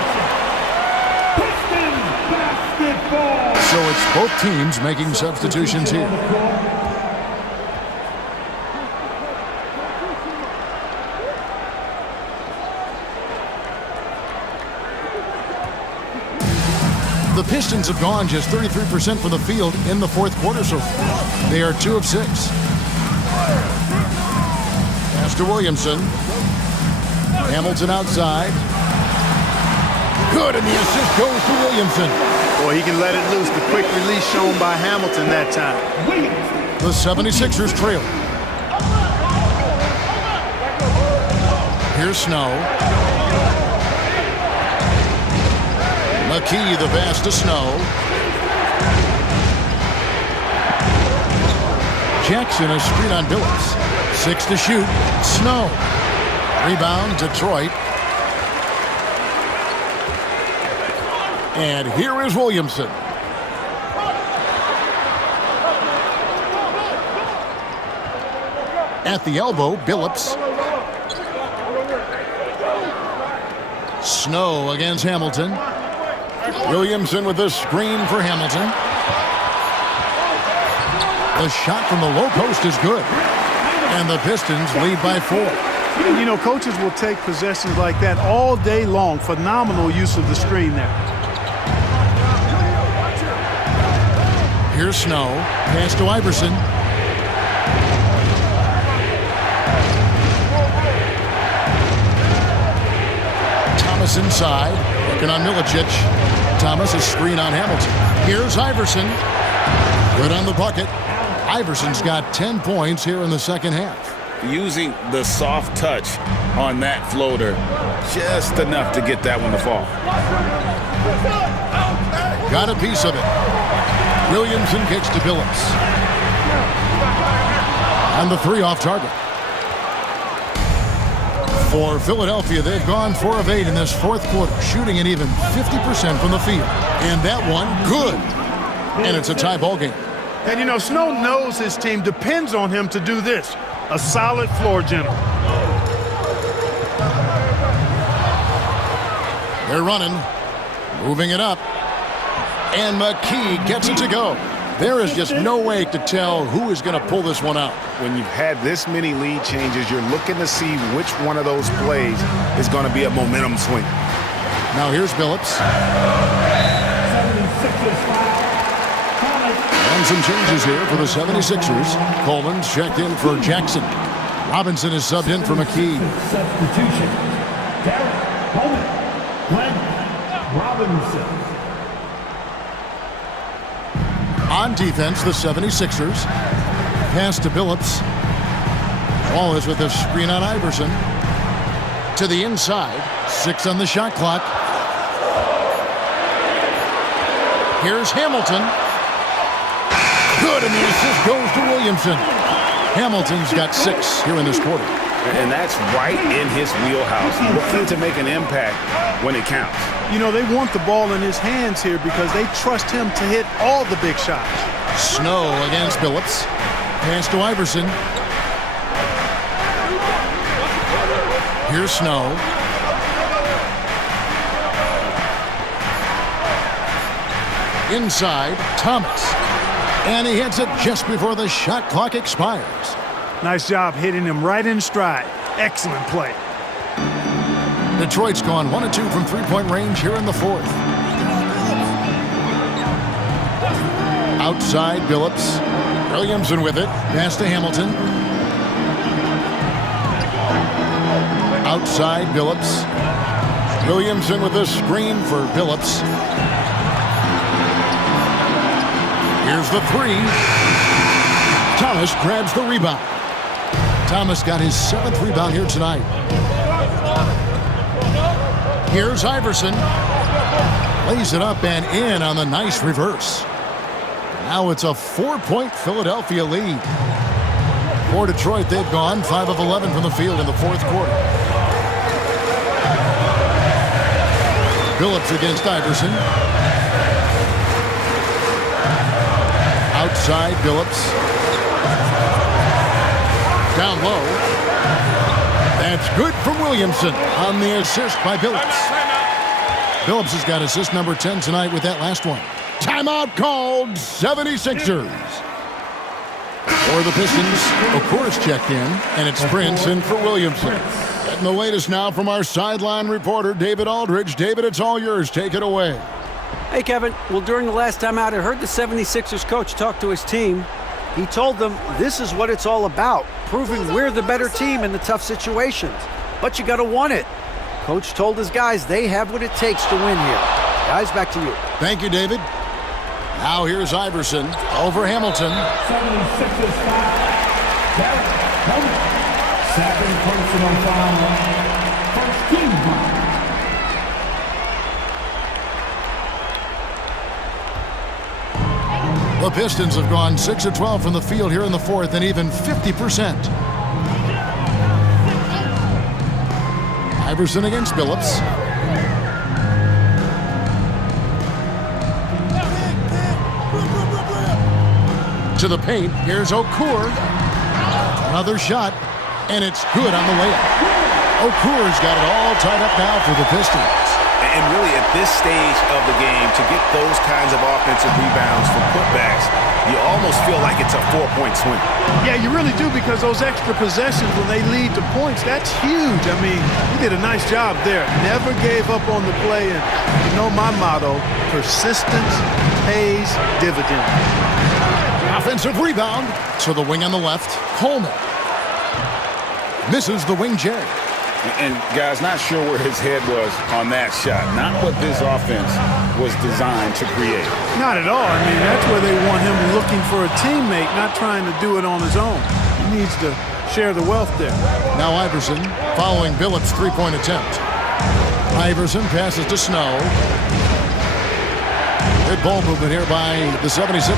So it's both teams making substitutions here. The Pistons have gone just 33% from the field in the fourth quarter so far. They are 2 of 6. Pass to Williamson. Hamilton outside. Good, and the assist goes to Williamson. Boy, he can let it loose. The quick release shown by Hamilton that time. The 76ers trail. Here's Snow. McKee, the pass to Snow. Jackson, a screen on Billups. 6 to shoot. Snow. Rebound, Detroit. And here is Williamson. At the elbow, Billups. Snow against Hamilton. Williamson with the screen for Hamilton. The shot from the low post is good. And the Pistons lead by 4. And, you know, coaches will take possessions like that all day long. Phenomenal use of the screen there. Here's Snow. Pass to Iverson. Thomas inside. Working on Milicic. Thomas, a screen on Hamilton. Here's Iverson. Good on the bucket. Iverson's got 10 points here in the second half. Using the soft touch on that floater, just enough to get that one to fall. Got a piece of it. Williamson kicks to Billups. And the three off target. For Philadelphia, they've gone 4 of 8 in this fourth quarter, shooting an even 50% from the field. And that one, good. And it's a tie ball game. And, you know, Snow knows his team depends on him to do this. A solid floor general. They're running, moving it up. And McKee gets it to go. There is just no way to tell who is going to pull this one out. When you've had this many lead changes, you're looking to see which one of those plays is going to be a momentum swing. Now here's Billups. 76ers foul. And some changes here for the 76ers. Coleman's checked in for Jackson. Robinson is subbed in for McKee. Substitution. Derek Coleman. Glenn Robinson. On defense, the 76ers. Pass to Billups. Ball is with a screen on Iverson. To the inside. 6 on the shot clock. Here's Hamilton. Good, and the assist goes to Williamson. Hamilton's got 6 here in this quarter. And that's right in his wheelhouse, looking to make an impact when it counts. You know, they want the ball in his hands here because they trust him to hit all the big shots. Snow against Billups. Pass to Iverson. Here's Snow. Inside, Thomas. And he hits it just before the shot clock expires. Nice job hitting him right in stride. Excellent play. Detroit's gone 1 of 2 from three-point range here in the fourth. Outside, Billups. Williamson with it. Pass to Hamilton. Outside, Billups. Williamson with a screen for Billups. Here's the 3. Thomas grabs the rebound. Thomas got his 7th rebound here tonight. Here's Iverson. Lays it up and in on the nice reverse. Now it's a 4-point Philadelphia lead. For Detroit, they've gone 5 of 11 from the field in the fourth quarter. Billups against Iverson. Outside, Billups. Down low. That's good from Williamson on the assist by Billups. Billups has got assist number 10 tonight with that last one. Timeout called, 76ers. For the Pistons, Okur's checked in, and it's Prince in for Williamson. Getting the latest now from our sideline reporter, David Aldridge. David, it's all yours. Take it away. Hey, Kevin. Well, during the last time out, I heard the 76ers coach talk to his team. He told them this is what it's all about, proving we're the better team in the tough situations. But you got to want it. Coach told his guys they have what it takes to win here. Guys, back to you. Thank you, David. Now here's Iverson over Hamilton. 76ers foul. Derek Coleman. Second personal foul. First team foul. The Pistons have gone 6 of 12 from the field here in the fourth and even 50%. Iverson against Billups. To the paint, here's Okur. Another shot, and it's good on the layup. Okur's got it all tied up now for the Pistons. And really, at this stage of the game, to get those kinds of offensive rebounds from putbacks, you almost feel like it's a 4-point swing. Yeah, you really do, because those extra possessions when they lead to points, that's huge. I mean, he did a nice job there. Never gave up on the play. And you know my motto, persistence pays dividends. Offensive rebound to the wing on the left. Coleman misses the wing J. And guys, not sure where his head was on that shot. Not what this offense was designed to create. Not at all. I mean, that's where they want him looking for a teammate, not trying to do it on his own. He needs to share the wealth there. Now Iverson following Billups' three-point attempt. Iverson passes to Snow. Good ball movement here by the 76ers.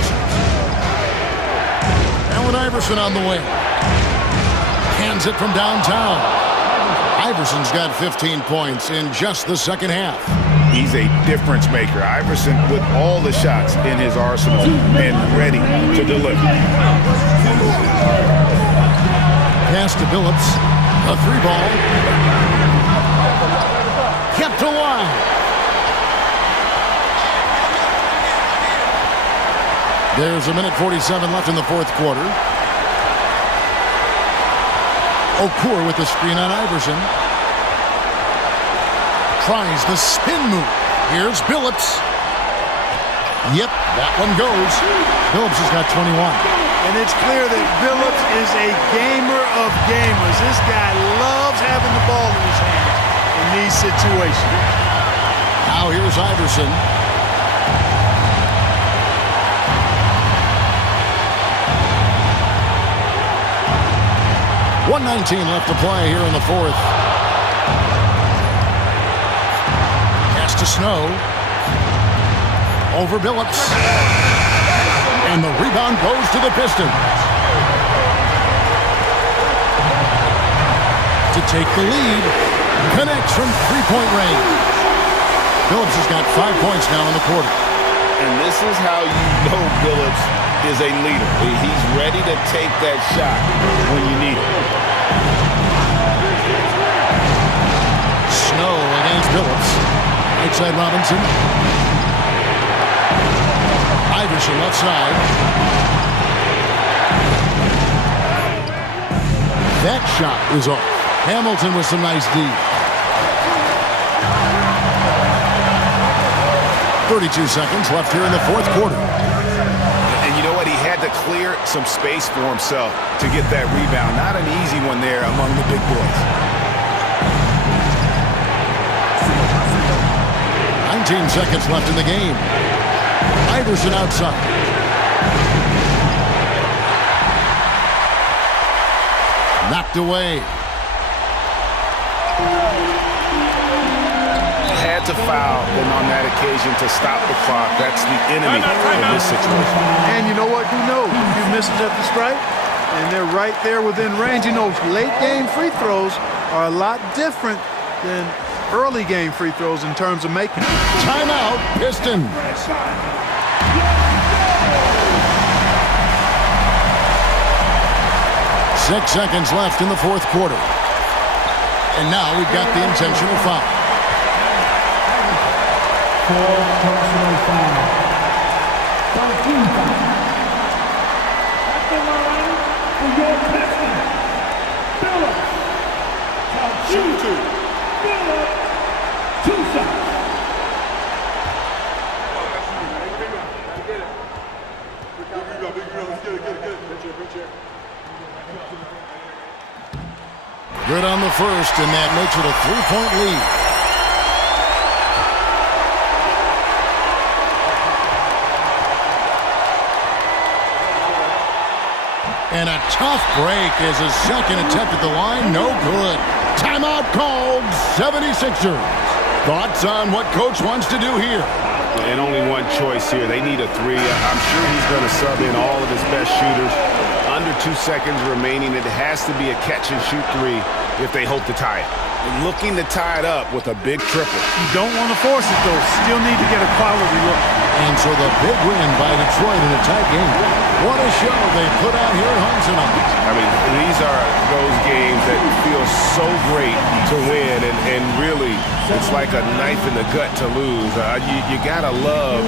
Allen Iverson on the wing. Hands it from downtown. Iverson's got 15 points in just the second half. He's a difference maker. Iverson with all the shots in his arsenal and ready to deliver. Pass to Billups. A three ball. Kept alive. There's a minute 47 left in the fourth quarter. Okur with the screen on Iverson. Tries the spin move. Here's Billups. Yep, that one goes. Billups has got 21. And it's clear that Billups is a gamer of gamers. This guy loves having the ball in his hands in these situations. Now here's Iverson. .119 left to play here in the fourth. Pass to Snow. Over Billups. And the rebound goes to the Pistons. To take the lead. Connects from three-point range. Billups has got 5 points now in the quarter. And this is how you know Billups is a leader. He's ready to take that shot when you need it. Snow against Billups. Right side Robinson. Iverson left side. That shot is off. Hamilton with some nice D. 32 seconds left here in the fourth quarter. And you know what? He had to clear some space for himself to get that rebound. Not an easy one there among the big boys. 19 seconds left in the game. Iverson outside. Knocked away. Had to foul, and on that occasion to stop the clock. That's the enemy in this situation. And you know what? Who knows? A few misses at the stripe, and they're right there within range. You know, late game free throws are a lot different than early game free throws in terms of making. Timeout, Pistons. 6 seconds left in the fourth quarter. And now we've got the intentional foul. 4 personal foul. 13 foul. At the line for your Pistons. Billups. Shoot. Billups. 2 shots. Good on the first, and that makes it a 3-point lead. And a tough break as his second attempt at the line, no good. Timeout called, 76ers. Thoughts on what Coach wants to do here? And only one choice here. They need a three. I'm sure he's going to sub in all of his best shooters. Under 2 seconds remaining. It has to be a catch-and-shoot three if they hope to tie it. Looking to tie it up with a big triple. You don't want to force it, though. Still need to get a quality look. And so the big win by Detroit in a tight game. What a show they put out here at home tonight. I mean, these are those games that feel so great to win, and really, it's like a knife in the gut to lose. You gotta love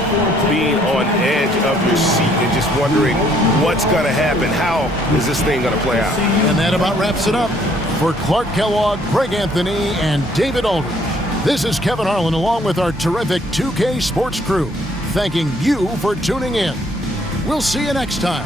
being on edge of your seat and just wondering what's gonna happen. How is this thing gonna play out? And that about wraps it up. For Clark Kellogg, Greg Anthony, and David Aldridge, this is Kevin Harlan along with our terrific 2K Sports crew, thanking you for tuning in. We'll see you next time